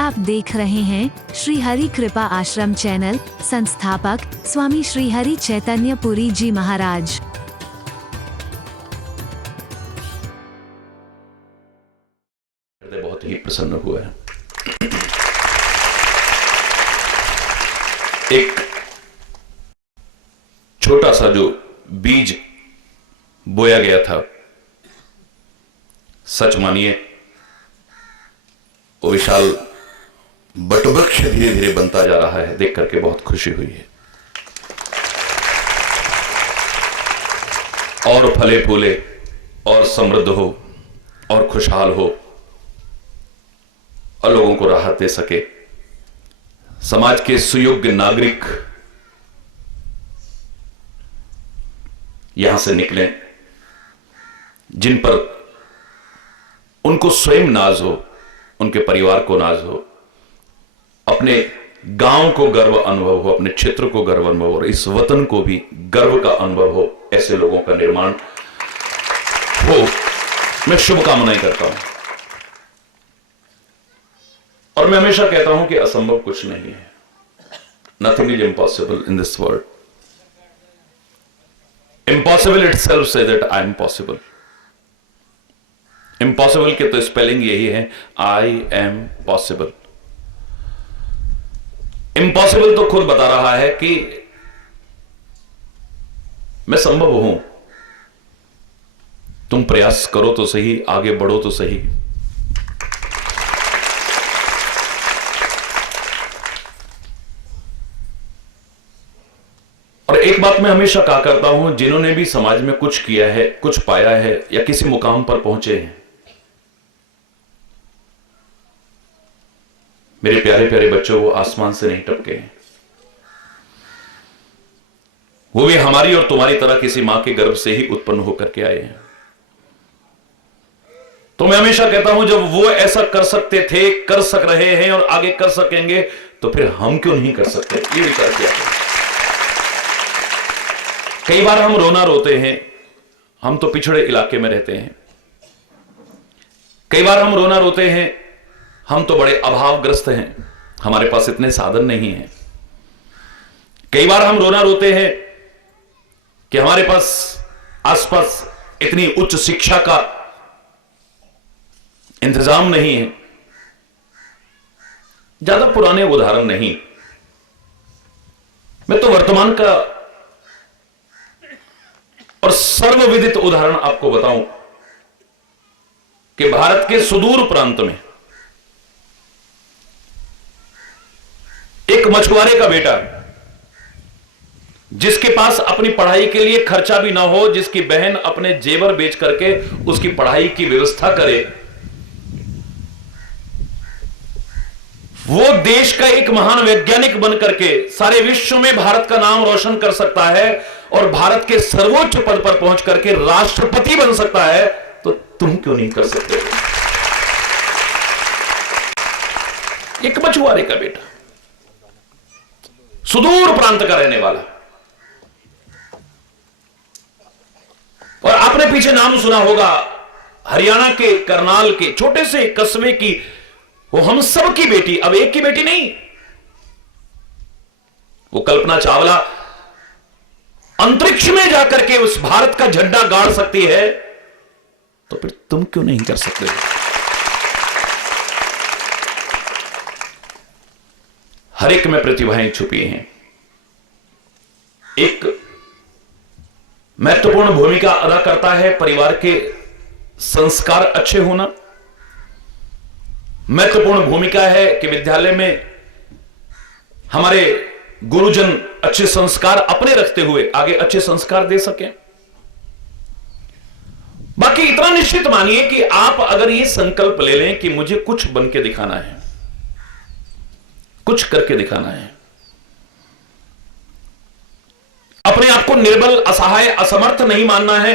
आप देख रहे हैं श्री हरि कृपा आश्रम चैनल। संस्थापक स्वामी श्री हरि चैतन्य पुरी जी महाराज। बहुत ही प्रसन्न हुआ है। एक छोटा सा जो बीज बोया गया था, सच मानिए वो विशाल बटवृक्ष धीरे धीरे बनता जा रहा है। देख करके बहुत खुशी हुई है। और फले फूले और समृद्ध हो और खुशहाल हो और लोगों को राहत दे सके। समाज के सुयोग्य नागरिक यहां से निकले जिन पर उनको स्वयं नाज हो, उनके परिवार को नाज हो, अपने गांव को गर्व अनुभव हो, अपने क्षेत्र को गर्व अनुभव हो और इस वतन को भी गर्व का अनुभव हो। ऐसे लोगों का निर्माण हो, मैं शुभकामनाएं करता हूं। और मैं हमेशा कहता हूं कि असंभव कुछ नहीं है। Nothing is impossible in this world. Impossible itself say that I am possible. Impossible के तो स्पेलिंग यही है, आई एम पॉसिबल। इम्पॉसिबल तो खुद बता रहा है कि मैं संभव हूं। तुम प्रयास करो तो सही, आगे बढ़ो तो सही। और एक बात मैं हमेशा कहा करता हूं, जिन्होंने भी समाज में कुछ किया है, कुछ पाया है या किसी मुकाम पर पहुंचे हैं, मेरे प्यारे प्यारे बच्चों, वो आसमान से नहीं टपके हैं। वो भी हमारी और तुम्हारी तरह किसी मां के गर्भ से ही उत्पन्न होकर के आए हैं। तो मैं हमेशा कहता हूं, जब वो ऐसा कर सकते थे, कर सक रहे हैं और आगे कर सकेंगे, तो फिर हम क्यों नहीं कर सकते? ये विचार किया है। कई बार हम रोना रोते हैं, हम तो पिछड़े इलाके में रहते हैं। कई बार हम रोना रोते हैं, हम तो बड़े अभावग्रस्त हैं, हमारे पास इतने साधन नहीं हैं। कई बार हम रोना रोते हैं कि हमारे पास आसपास इतनी उच्च शिक्षा का इंतजाम नहीं है। ज्यादा पुराने उदाहरण नहीं, मैं तो वर्तमान का और सर्वविदित उदाहरण आपको बताऊं कि भारत के सुदूर प्रांत में एक मछुआरे का बेटा, जिसके पास अपनी पढ़ाई के लिए खर्चा भी ना हो, जिसकी बहन अपने जेवर बेच करके उसकी पढ़ाई की व्यवस्था करे, वो देश का एक महान वैज्ञानिक बन करके सारे विश्व में भारत का नाम रोशन कर सकता है और भारत के सर्वोच्च पद पर पहुंच करके राष्ट्रपति बन सकता है। तो तुम क्यों नहीं कर सकते? एक मछुआरे का बेटा, सुदूर प्रांत का रहने वाला। और आपने पीछे नाम सुना होगा हरियाणा के करनाल के छोटे से कस्बे की वो हम सब की बेटी, अब एक की बेटी नहीं, वो कल्पना चावला अंतरिक्ष में जाकर के उस भारत का झंडा गाड़ सकती है। तो फिर तुम क्यों नहीं कर सकते? हर एक में प्रतिभाएं छुपी हैं। एक महत्वपूर्ण भूमिका अदा करता है परिवार के संस्कार अच्छे होना। महत्वपूर्ण भूमिका है कि विद्यालय में हमारे गुरुजन अच्छे संस्कार अपने रखते हुए आगे अच्छे संस्कार दे सकें। बाकी इतना निश्चित मानिए कि आप अगर ये संकल्प ले लें कि मुझे कुछ बन के दिखाना है, कुछ करके दिखाना है, अपने आप को निर्बल, असहाय, असमर्थ नहीं मानना है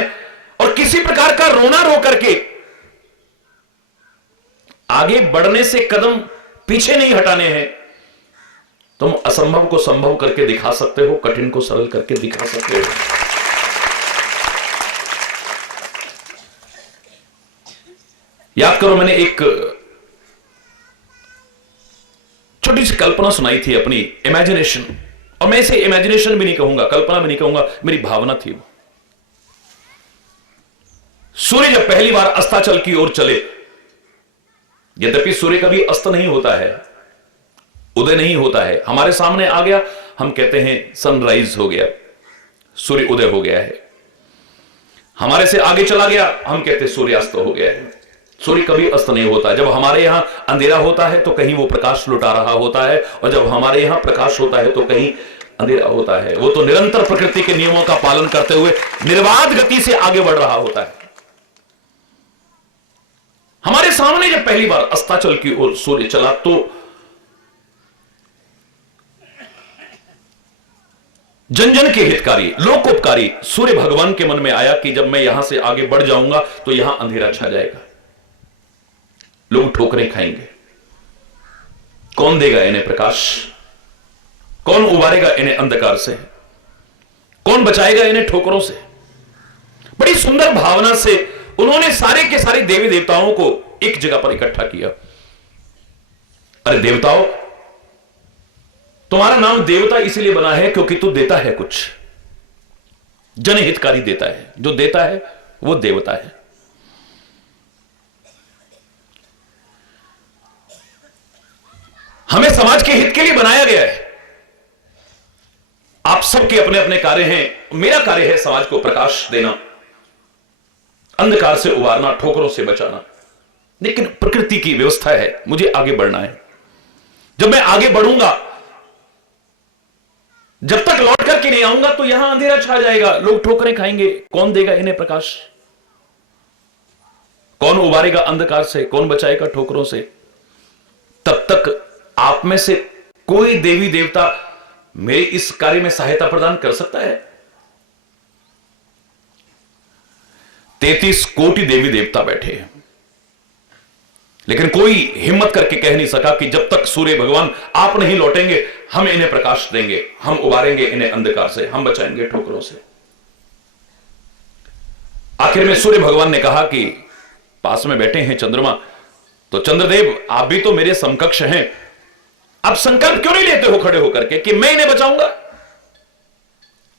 और किसी प्रकार का रोना रो करके आगे बढ़ने से कदम पीछे नहीं हटाने हैं, तुम असंभव को संभव करके दिखा सकते हो, कठिन को सरल करके दिखा सकते हो। याद करो, मैंने एक छोटी सी कल्पना सुनाई थी, अपनी इमेजिनेशन, और मैं इसे इमेजिनेशन भी नहीं कहूंगा, कल्पना भी नहीं कहूंगा, मेरी भावना थी वो। सूर्य जब पहली बार अस्ताचल की ओर चले, यद्यपि सूर्य कभी अस्त नहीं होता है, उदय नहीं होता है, हमारे सामने आ गया, हम कहते हैं सनराइज हो गया, सूर्य उदय हो गया है। हमारे से आगे चला गया, हम कहते सूर्यास्त हो गया है। सूर्य कभी अस्त नहीं होता। जब हमारे यहां अंधेरा होता है तो कहीं वो प्रकाश लुटा रहा होता है, और जब हमारे यहां प्रकाश होता है तो कहीं अंधेरा होता है। वो तो निरंतर प्रकृति के नियमों का पालन करते हुए निर्बाध गति से आगे बढ़ रहा होता है। हमारे सामने जब पहली बार अस्ताचल की ओर सूर्य चला तो जन जन के हितकारी, लोकोपकारी सूर्य भगवान के मन में आया कि जब मैं यहां से आगे बढ़ जाऊंगा तो यहां अंधेरा छा जाएगा, लोग ठोकरें खाएंगे। कौन देगा इन्हें प्रकाश? कौन उबारेगा इन्हें अंधकार से? कौन बचाएगा इन्हें ठोकरों से? बड़ी सुंदर भावना से उन्होंने सारे के सारे देवी देवताओं को एक जगह पर इकट्ठा किया। अरे देवताओं, तुम्हारा नाम देवता इसलिए बना है क्योंकि तू देता है कुछ, जनहितकारी देता है, जो देता है वो देवता है। हमें समाज के हित के लिए बनाया गया है। आप सबके अपने अपने कार्य हैं, मेरा कार्य है समाज को प्रकाश देना, अंधकार से उबारना, ठोकरों से बचाना। लेकिन प्रकृति की व्यवस्था है, मुझे आगे बढ़ना है। जब मैं आगे बढ़ूंगा, जब तक लौट करके नहीं आऊंगा तो यहां अंधेरा छा जाएगा, लोग ठोकरें खाएंगे। कौन देगा इन्हें प्रकाश? कौन उबारेगा अंधकार से? कौन बचाएगा ठोकरों से? तब तक आप में से कोई देवी देवता मेरे इस कार्य में सहायता प्रदान कर सकता है? 33 कोटि देवी देवता बैठे हैं, लेकिन कोई हिम्मत करके कह नहीं सका कि जब तक सूर्य भगवान आप नहीं लौटेंगे हम इन्हें प्रकाश देंगे, हम उबारेंगे इन्हें अंधकार से, हम बचाएंगे ठोकरों से। आखिर में सूर्य भगवान ने कहा कि पास में बैठे हैं चंद्रमा, तो चंद्रदेव आप भी तो मेरे समकक्ष हैं, आप संकल्प क्यों नहीं लेते हो खड़े होकर के कि मैं इन्हें बचाऊंगा,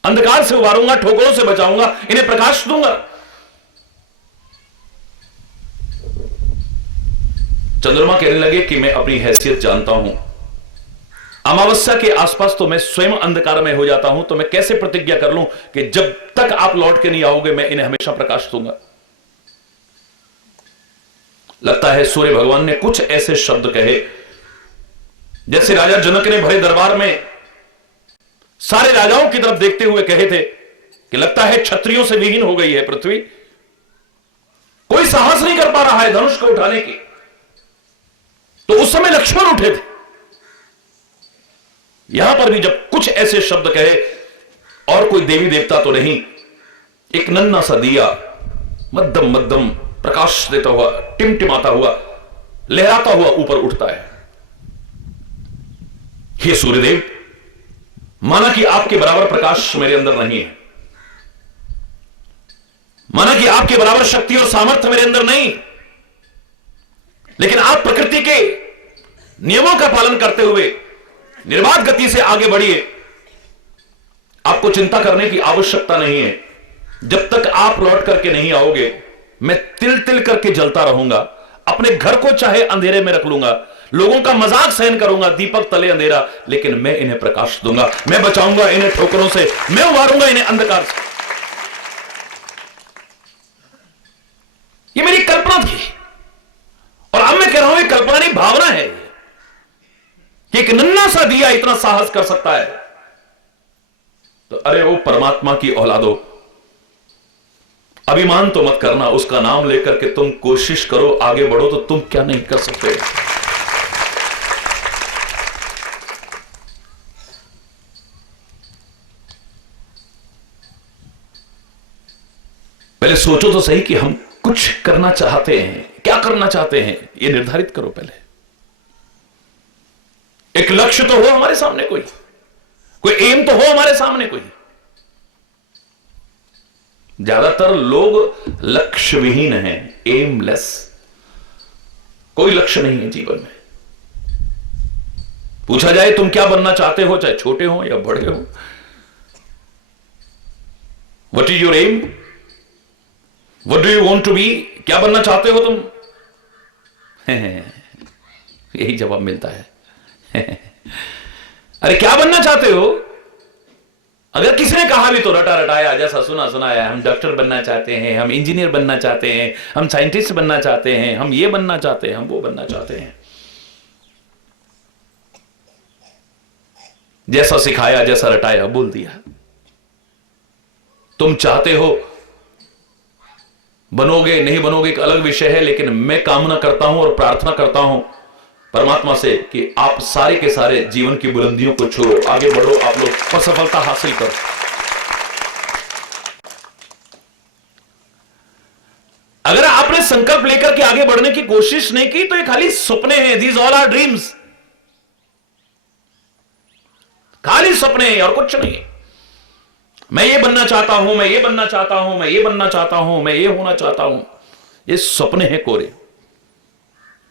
अंधकार से उबारूंगा, ठोकरों से बचाऊंगा, इन्हें प्रकाश दूंगा। चंद्रमा कहने लगे कि मैं अपनी हैसियत जानता हूं, अमावस्या के आसपास तो मैं स्वयं अंधकार में हो जाता हूं, तो मैं कैसे प्रतिज्ञा कर लूं कि जब तक आप लौट के नहीं आओगे मैं इन्हें हमेशा प्रकाश दूंगा। लगता है सूर्य भगवान ने कुछ ऐसे शब्द कहे जैसे राजा जनक ने भरे दरबार में सारे राजाओं की तरफ देखते हुए कहे थे कि लगता है क्षत्रियों से विहीन हो गई है पृथ्वी, कोई साहस नहीं कर पा रहा है धनुष को उठाने की। तो उस समय लक्ष्मण उठे थे। यहां पर भी जब कुछ ऐसे शब्द कहे, और कोई देवी देवता तो नहीं, एक नन्हा सा दिया मध्यम मध्यम प्रकाश देता हुआ, टिमटिमाता हुआ, लहराता हुआ ऊपर उठता है। हे सूर्यदेव, माना कि आपके बराबर प्रकाश मेरे अंदर नहीं है, माना कि आपके बराबर शक्ति और सामर्थ्य मेरे अंदर नहीं, लेकिन आप प्रकृति के नियमों का पालन करते हुए निर्बाध गति से आगे बढ़िए। आपको चिंता करने की आवश्यकता नहीं है। जब तक आप लौट करके नहीं आओगे मैं तिल तिल करके जलता रहूंगा, अपने घर को चाहे अंधेरे में रख लूंगा, लोगों का मजाक सहन करूंगा, दीपक तले अंधेरा, लेकिन मैं इन्हें प्रकाश दूंगा, मैं बचाऊंगा इन्हें ठोकरों से, मैं उबारूंगा इन्हें अंधकार से। ये मेरी कल्पना थी, और अब मैं कह रहा हूं ये कल्पना नहीं, भावना है कि एक नन्हा सा दिया इतना साहस कर सकता है। तो अरे वो परमात्मा की औलादो, अभिमान तो मत करना, उसका नाम लेकर के तुम कोशिश करो, आगे बढ़ो, तो तुम क्या नहीं कर सकते। पहले सोचो तो सही कि हम कुछ करना चाहते हैं, क्या करना चाहते हैं, यह निर्धारित करो पहले। एक लक्ष्य तो हो हमारे सामने, कोई एम तो हो हमारे सामने कोई। ज्यादातर लोग लक्ष्य विहीन हैं, एमलेस, कोई लक्ष्य नहीं है जीवन में। पूछा जाए तुम क्या बनना चाहते हो, चाहे छोटे हो या बड़े हो, what is your aim, what do you want to be, क्या बनना चाहते हो तुम? यही जवाब मिलता है। अरे क्या बनना चाहते हो? अगर किसी ने कहा भी तो रटा रटाया जैसा सुना सुनाया, हम डॉक्टर बनना चाहते हैं, हम इंजीनियर बनना चाहते हैं, हम साइंटिस्ट बनना चाहते हैं, हम ये बनना चाहते हैं, हम वो बनना चाहते हैं, जैसा सिखाया जैसा रटाया बोल दिया। तुम चाहते हो, बनोगे नहीं बनोगे एक अलग विषय है, लेकिन मैं कामना करता हूं और प्रार्थना करता हूं परमात्मा से कि आप सारे के सारे जीवन की बुलंदियों को छोड़ो, आगे बढ़ो आप लोग और सफलता हासिल करो। अगर आपने संकल्प लेकर के आगे बढ़ने की कोशिश नहीं की तो ये खाली सपने हैं, दीज ऑल आर ड्रीम्स, खाली सपने हैं और कुछ नहीं। मैं ये बनना चाहता हूं, मैं ये बनना चाहता हूं, मैं ये बनना चाहता हूं, मैं ये होना चाहता हूं, ये सपने हैं कोरे।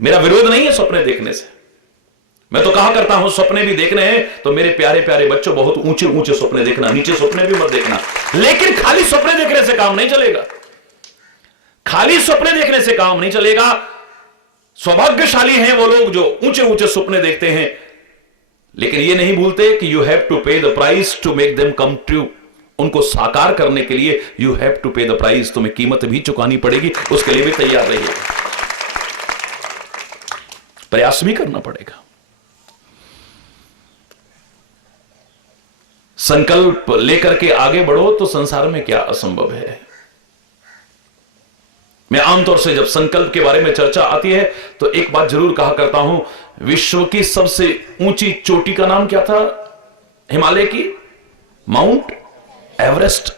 मेरा विरोध नहीं है सपने देखने से, मैं तो कहा करता हूं सपने भी देखने हैं तो मेरे प्यारे प्यारे बच्चों बहुत ऊंचे ऊंचे सपने देखना, नीचे सपने भी मत देखना। लेकिन खाली सपने देखने से काम नहीं चलेगा, खाली सपने देखने से काम नहीं चलेगा। सौभाग्यशाली हैं वो लोग जो ऊंचे ऊंचे सपने देखते हैं, लेकिन ये नहीं भूलते कि you have to pay the price to make them come true. उनको साकार करने के लिए you have to pay the price, तुम्हें कीमत भी चुकानी पड़ेगी, उसके लिए भी तैयार रहिए, प्रयास भी करना पड़ेगा। संकल्प लेकर के आगे बढ़ो तो संसार में क्या असंभव है। मैं आमतौर से जब संकल्प के बारे में चर्चा आती है तो एक बात जरूर कहा करता हूं, विश्व की सबसे ऊंची चोटी का नाम क्या था? हिमालय की माउंट एवरेस्ट।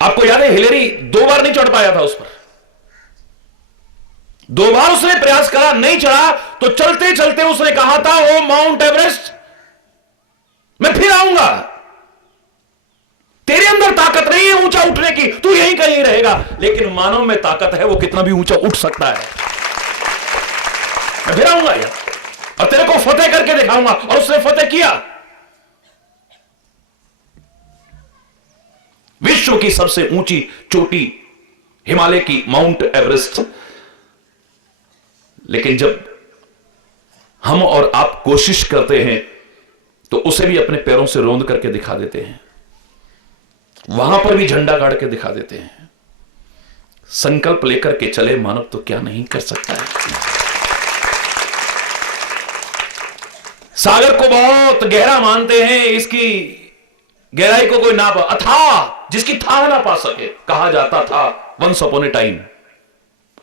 आपको याद है हिलेरी 2 बार नहीं चढ़ पाया था उस पर, 2 बार उसने प्रयास करा, नहीं चढ़ा, तो चलते चलते उसने कहा था ओ माउंट एवरेस्ट मैं फिर आऊंगा, तेरे अंदर ताकत नहीं है ऊंचा उठने की, तू यहीं कहीं रहेगा। लेकिन मानव में ताकत है, वो कितना भी ऊंचा उठ सकता है, मैं फिर आऊंगा यार और तेरे को फतेह करके दिखाऊंगा। और उसने फतेह किया, विश्व की सबसे ऊंची चोटी हिमालय की माउंट एवरेस्ट। लेकिन जब हम और आप कोशिश करते हैं तो उसे भी अपने पैरों से रौंद करके दिखा देते हैं, वहां पर भी झंडा गाड़ के दिखा देते हैं। संकल्प लेकर के चले मानव तो क्या नहीं कर सकता है। सागर को बहुत गहरा मानते हैं, इसकी गहराई को कोई ना पा, अथाह जिसकी थाह ना पा सके, कहा जाता था वंस अपॉन ए टाइम।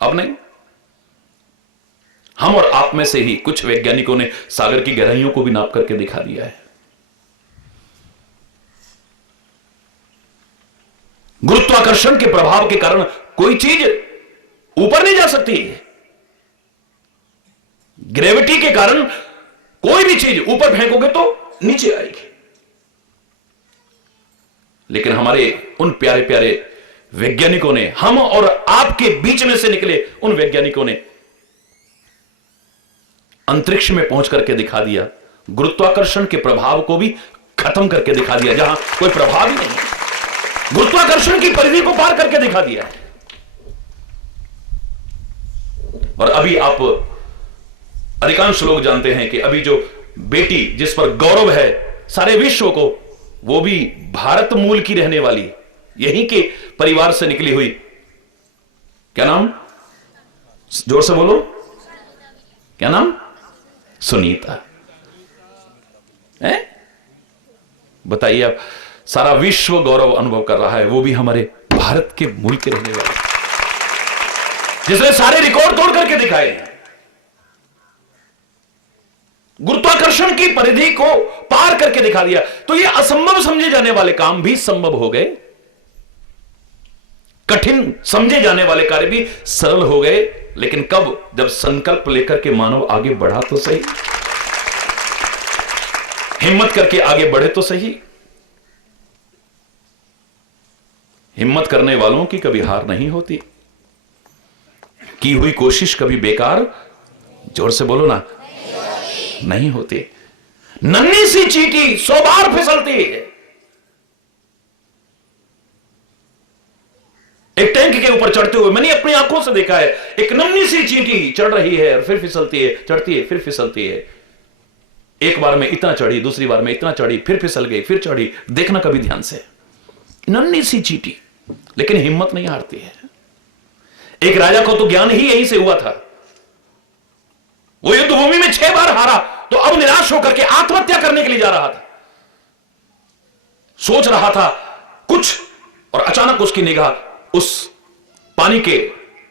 अब नहीं, हम और आप में से ही कुछ वैज्ञानिकों ने सागर की गहराइयों को भी नाप करके दिखा दिया है। गुरुत्वाकर्षण के प्रभाव के कारण कोई चीज ऊपर नहीं जा सकती, ग्रेविटी के कारण कोई भी चीज ऊपर फेंकोगे तो नीचे आएगी। लेकिन हमारे उन प्यारे प्यारे वैज्ञानिकों ने, हम और आपके बीच में से निकले उन वैज्ञानिकों ने अंतरिक्ष में पहुंच करके दिखा दिया, गुरुत्वाकर्षण के प्रभाव को भी खत्म करके दिखा दिया, जहां कोई प्रभाव ही नहीं, गुरुत्वाकर्षण की परिधि को पार करके दिखा दिया। और अभी आप अधिकांश लोग जानते हैं कि अभी जो बेटी जिस पर गौरव है सारे विश्व को, वो भी भारत मूल की रहने वाली, यहीं के परिवार से निकली हुई, क्या नाम, जोर से बोलो, क्या नाम? सुनीता है। बताइए आप, सारा विश्व गौरव अनुभव कर रहा है, वो भी हमारे भारत के मूल के रहने वाले, जिसने सारे रिकॉर्ड तोड़ करके दिखाए हैं। गुरुत्वाकर्षण की परिधि को पार करके दिखा दिया। तो ये असंभव समझे जाने वाले काम भी संभव हो गए, कठिन समझे जाने वाले कार्य भी सरल हो गए। लेकिन कब? जब संकल्प लेकर के मानव आगे बढ़ा तो सही, हिम्मत करके आगे बढ़े तो सही। हिम्मत करने वालों की कभी हार नहीं होती, की हुई कोशिश कभी बेकार जोर से बोलो ना, नहीं होती। नन्ही सी चींटी 100 बार फिसलती है। एक टैंक के ऊपर चढ़ते हुए मैंने अपनी आंखों से देखा है, एक नन्ही सी चींटी चढ़ रही है और फिर फिसलती है, चढ़ती है, फिर फिसलती है। एक बार में इतना चढ़ी, दूसरी बार में इतना चढ़ी, फिर फिसल गई, फिर चढ़ी। देखना कभी ध्यान से, नन्ही सी चींटी, लेकिन हिम्मत नहीं हारती है। एक राजा को तो ज्ञान ही यहीं से हुआ था। वो युद्ध भूमि में 6 बार हारा, तो अब निराश होकर के आत्महत्या करने के लिए जा रहा था। सोच रहा था कुछ, और अचानक उसकी निगाह उस पानी के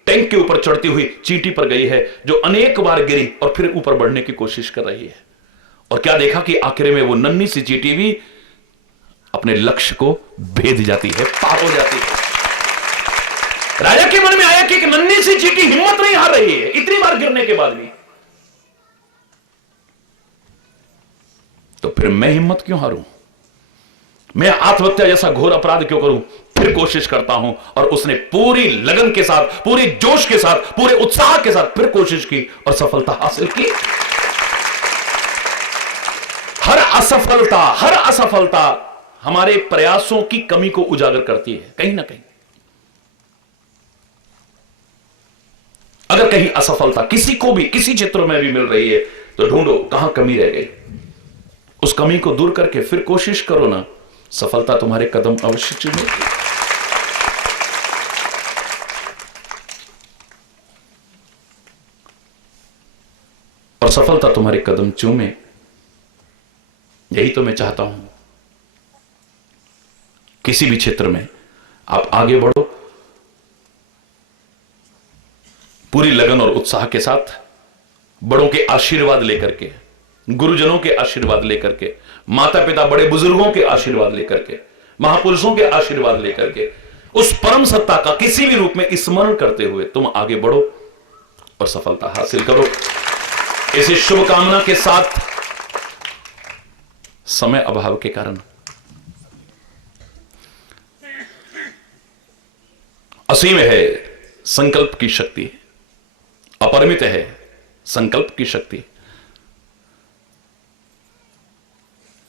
टैंक के ऊपर चढ़ती हुई चींटी पर गई है, जो अनेक बार गिरी और फिर ऊपर बढ़ने की कोशिश कर रही है। और क्या देखा कि आखिर में वो नन्ही सी चींटी भी अपने लक्ष्य को भेद जाती है, पार हो जाती है। राजा के मन में आया कि एक नन्ही सी चींटी हिम्मत नहीं हार रही है इतनी बार गिरने के बाद भी, तो फिर मैं हिम्मत क्यों हारूं? मैं आत्महत्या जैसा घोर अपराध क्यों करूं? फिर कोशिश करता हूं। और उसने पूरी लगन के साथ, पूरे जोश के साथ, पूरे उत्साह के साथ फिर कोशिश की और सफलता हासिल की। हर असफलता हमारे प्रयासों की कमी को उजागर करती है कहीं ना कहीं। अगर कहीं असफलता किसी को भी किसी क्षेत्र में भी मिल रही है, तो ढूंढो कहां कमी रह गई, उस कमी को दूर करके फिर कोशिश करो ना, सफलता तुम्हारे कदम अवश्य चूमेगी। और सफलता तुम्हारे कदम चूमे, यही तो मैं चाहता हूं। किसी भी क्षेत्र में आप आगे बढ़ो, पूरी लगन और उत्साह के साथ, बड़ों के आशीर्वाद लेकर के, गुरुजनों के आशीर्वाद लेकर के, माता पिता बड़े बुजुर्गों के आशीर्वाद लेकर के, महापुरुषों के आशीर्वाद लेकर के, उस परम सत्ता का किसी भी रूप में स्मरण करते हुए तुम आगे बढ़ो और सफलता हासिल करो। इसी शुभकामना के साथ, समय अभाव के कारण असीम है संकल्प की शक्ति, अपरिमित है संकल्प की शक्ति,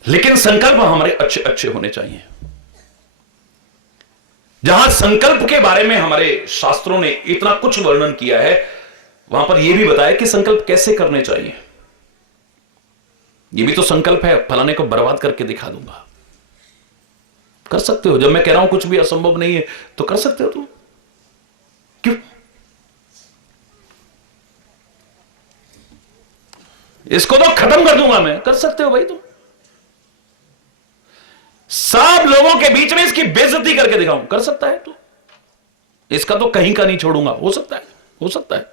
लेकिन संकल्प हमारे अच्छे अच्छे होने चाहिए। जहां संकल्प के बारे में हमारे शास्त्रों ने इतना कुछ वर्णन किया है, वहां पर यह भी बताया कि संकल्प कैसे करने चाहिए। यह भी तो संकल्प है, फलाने को बर्बाद करके दिखा दूंगा। कर सकते हो, जब मैं कह रहा हूं कुछ भी असंभव नहीं है तो कर सकते हो तुम। क्यों? इसको तो खत्म कर दूंगा मैं, कर सकते हो भाई तुम। सब लोगों के बीच में इसकी बेइज्जती करके दिखाऊं, कर सकता है तू। इसका तो कहीं का नहीं छोड़ूंगा, हो सकता है, हो सकता है।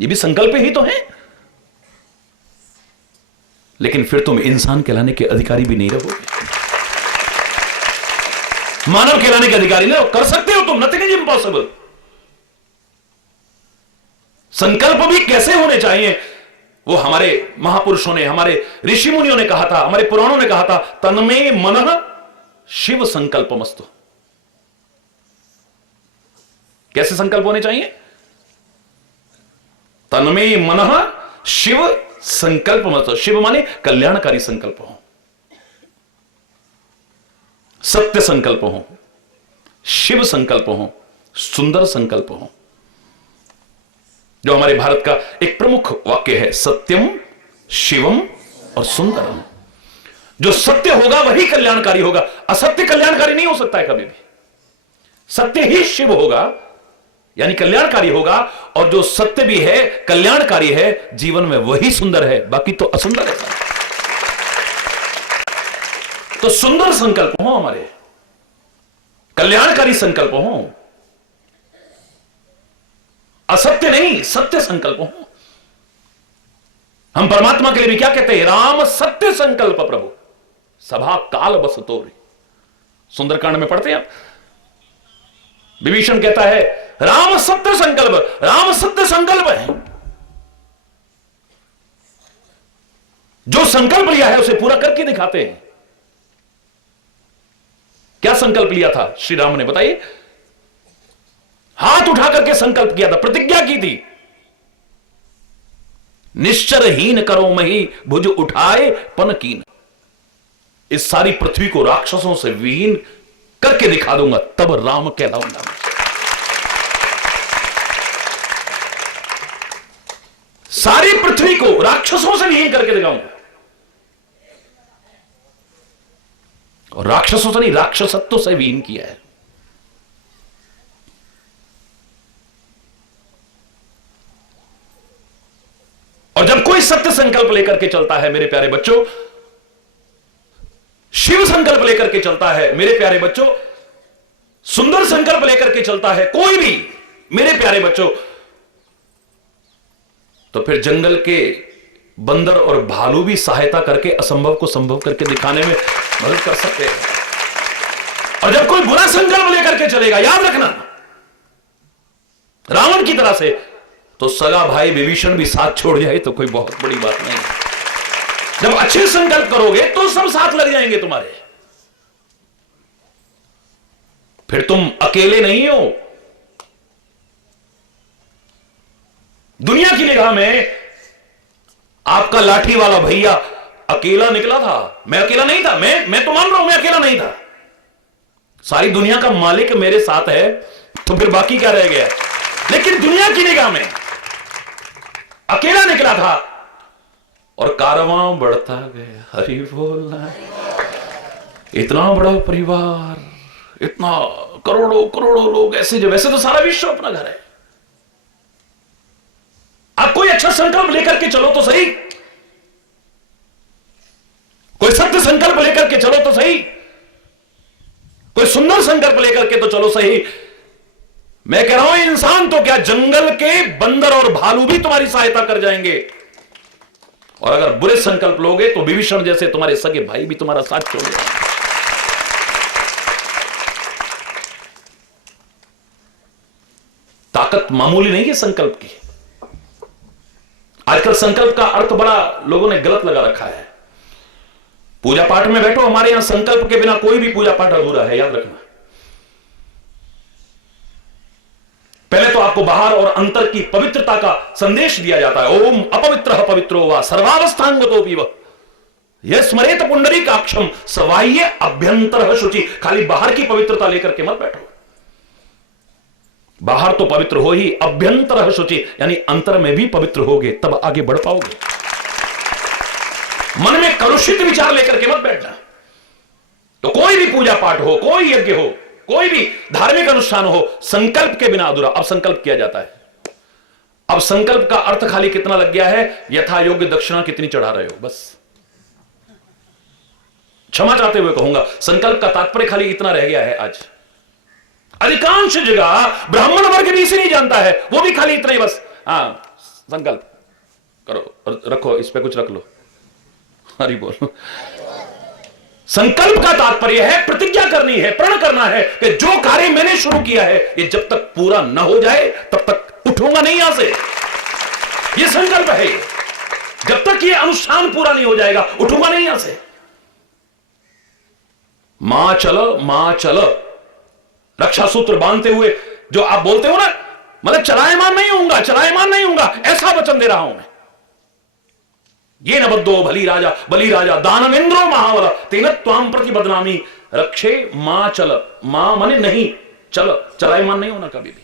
ये भी संकल्प ही तो है। लेकिन फिर तुम इंसान कहलाने के अधिकारी भी नहीं रहोगे, मानव कहलाने के अधिकारी नहीं हो। कर सकते हो तुम, नथिंग इज इम्पॉसिबल। संकल्प भी कैसे होने चाहिए, वो हमारे महापुरुषों ने, हमारे ऋषि मुनियों ने कहा था, हमारे पुराणों ने कहा था, तन्मे मनः शिव संकल्पमस्तु। कैसे संकल्प होने चाहिए? तन्मे मनः शिव संकल्पमस्तु। शिव माने कल्याणकारी संकल्प हो, सत्य संकल्प हो, शिव संकल्प हो, सुंदर संकल्प हो। जो हमारे भारत का एक प्रमुख वाक्य है, सत्यम शिवम और सुंदरम। जो सत्य होगा वही कल्याणकारी होगा, असत्य कल्याणकारी नहीं हो सकता है कभी भी। सत्य ही शिव होगा, यानी कल्याणकारी होगा, और जो सत्य भी है, कल्याणकारी है, जीवन में वही सुंदर है, बाकी तो असुंदर है। तो सुंदर संकल्प हो हमारे, कल्याणकारी संकल्प हो, असत्य नहीं सत्य संकल्प हो। हम परमात्मा के लिए भी क्या कहते हैं? राम सत्य संकल्प प्रभु सभा काल बस तोरी। सुंदरकांड में पढ़ते हैं आप, विभीषण कहता है राम सत्य संकल्प, राम सत्य संकल्प है। जो संकल्प लिया है उसे पूरा करके दिखाते हैं। क्या संकल्प लिया था श्री राम ने, बताइए? हाथ उठा करके संकल्प किया था, प्रतिज्ञा की थी निश्चरहीन करो मही भुज उठाए पन कीन। इस सारी पृथ्वी को राक्षसों से विहीन करके दिखा दूंगा, तब राम कहलाऊंगा। सारी पृथ्वी को राक्षसों से विहीन करके दिखाऊंगा। और राक्षसों से नहीं, राक्षसत्व से विहीन किया है। और जब कोई सत्य संकल्प लेकर के चलता है मेरे प्यारे बच्चों, शिव संकल्प लेकर के चलता है मेरे प्यारे बच्चों, सुंदर संकल्प लेकर के चलता है कोई भी मेरे प्यारे बच्चों, तो फिर जंगल के बंदर और भालू भी सहायता करके असंभव को संभव करके दिखाने में मदद कर सकते हैं। और जब कोई बुरा संकल्प लेकर के चलेगा, याद रखना, रावण की तरह से, तो सगा भाई विभीषण भी साथ छोड़ जाए तो कोई बहुत बड़ी बात नहीं। जब अच्छे संकल्प करोगे तो सब साथ लग जाएंगे तुम्हारे, फिर तुम अकेले नहीं हो। दुनिया की निगाह में आपका लाठी वाला भैया अकेला निकला था, मैं अकेला नहीं था। मैं तो मान रहा हूं मैं अकेला नहीं था। सारी दुनिया का मालिक मेरे साथ है, तो फिर बाकी क्या रह गया। लेकिन दुनिया की निगाह में अकेला निकला था और कारवां बढ़ता गया। हरि बोलना, इतना बड़ा परिवार, इतना करोड़ों करोड़ों लोग ऐसे, जो वैसे तो सारा विश्व अपना घर है। आप कोई अच्छा संकल्प लेकर के चलो तो सही, कोई सत्य संकल्प लेकर के चलो तो सही, कोई सुंदर संकल्प लेकर के तो चलो सही। मैं कह रहा हूं इंसान तो क्या, जंगल के बंदर और भालू भी तुम्हारी सहायता कर जाएंगे। और अगर बुरे संकल्प लोगे तो विभीषण जैसे तुम्हारे सगे भाई भी तुम्हारा साथ छोड़ देंगे। ताकत मामूली नहीं है संकल्प की। आजकल संकल्प का अर्थ बड़ा लोगों ने गलत लगा रखा है। पूजा पाठ में बैठो, हमारे यहां संकल्प के बिना कोई भी पूजा पाठ अधूरा है, याद रखना। पहले तो आपको बाहर और अंतर की पवित्रता का संदेश दिया जाता है। ओम अपवित्र पवित्रो वा सर्वावस्थांगतोपि वः यह स्मरेत पुंडरीकाक्षम सवाह्य अभ्यंतर शुचि। खाली बाहर की पवित्रता लेकर के मत बैठो, बाहर तो पवित्र हो ही, अभ्यंतर शुचि यानी अंतर में भी पवित्र होगे तब आगे बढ़ पाओगे। मन में कलुषित विचार लेकर के मत बैठना। तो कोई भी पूजा पाठ हो, कोई यज्ञ हो, कोई भी धार्मिक अनुष्ठान हो, संकल्प के बिना अधूरा। अब संकल्प किया जाता है। अब संकल्प का अर्थ खाली कितना लग गया है, यथा योग्य दक्षिणा कितनी चढ़ा रहे हो, बस। क्षमा चाहते हुए कहूंगा, संकल्प का तात्पर्य खाली इतना रह गया है। आज अधिकांश जगह ब्राह्मण वर्ग भी इसे नहीं जानता है, वो भी खाली इतना ही बस, हाँ संकल्प करो, रखो इस पे कुछ रख लो, हरि बोलो। संकल्प का तात्पर्य है प्रतिज्ञा करनी है, प्रण करना है कि जो कार्य मैंने शुरू किया है ये जब तक पूरा न हो जाए तब तक उठूंगा नहीं यहां से। ये संकल्प है। जब तक ये अनुष्ठान पूरा नहीं हो जाएगा उठूंगा नहीं यहां से। मां चलो रक्षा सूत्र बांधते हुए जो आप बोलते हो ना, मतलब चलायमान नहीं होऊंगा, ऐसा वचन दे रहा हूं मैं। ये न बद्धो बली राजा दानवेंद्रो महाबल तेन त्वाम प्रति बदनामी रक्षे। मां चल, मां माने नहीं, चलायमान नहीं होना कभी भी।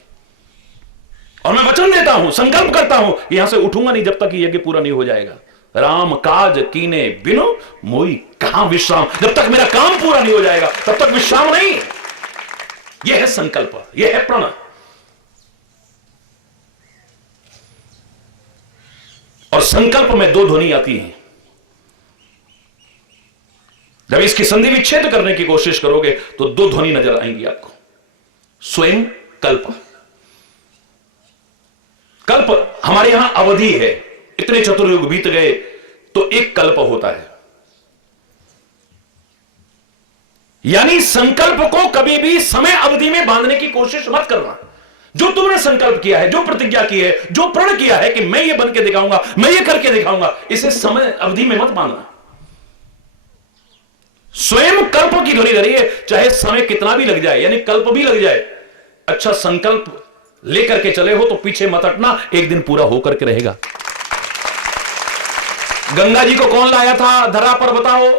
और मैं वचन देता हूं, संकल्प करता हूं, यहां से उठूंगा नहीं जब तक ये यज्ञ पूरा नहीं हो जाएगा। राम काज कीने बिनु मोई कहां विश्राम। जब तक मेरा काम पूरा नहीं हो जाएगा तब तक विश्राम नहीं। यह है संकल्प, यह है प्रण। और संकल्प में दो ध्वनि आती हैं। जब इसकी संधि विच्छेद करने की कोशिश करोगे तो दो ध्वनि नजर आएंगी आपको। स्वयं कल्प। कल्प हमारे यहां अवधि है, इतने चतुर्युग बीत गए तो एक कल्प होता है। यानी संकल्प को कभी भी समय अवधि में बांधने की कोशिश मत करना। जो तुमने संकल्प किया है, जो प्रतिज्ञा की है, जो प्रण किया है कि मैं ये बन के दिखाऊंगा, मैं ये करके दिखाऊंगा, इसे समय अवधि में मत बांधना। स्वयं कल्प की ध्वनि धरिए, चाहे समय कितना भी लग जाए, यानी कल्प भी लग जाए। अच्छा संकल्प लेकर के चले हो तो पीछे मत हटना, एक दिन पूरा होकर के रहेगा। गंगा जी को कौन लाया था धरा पर, बताओ,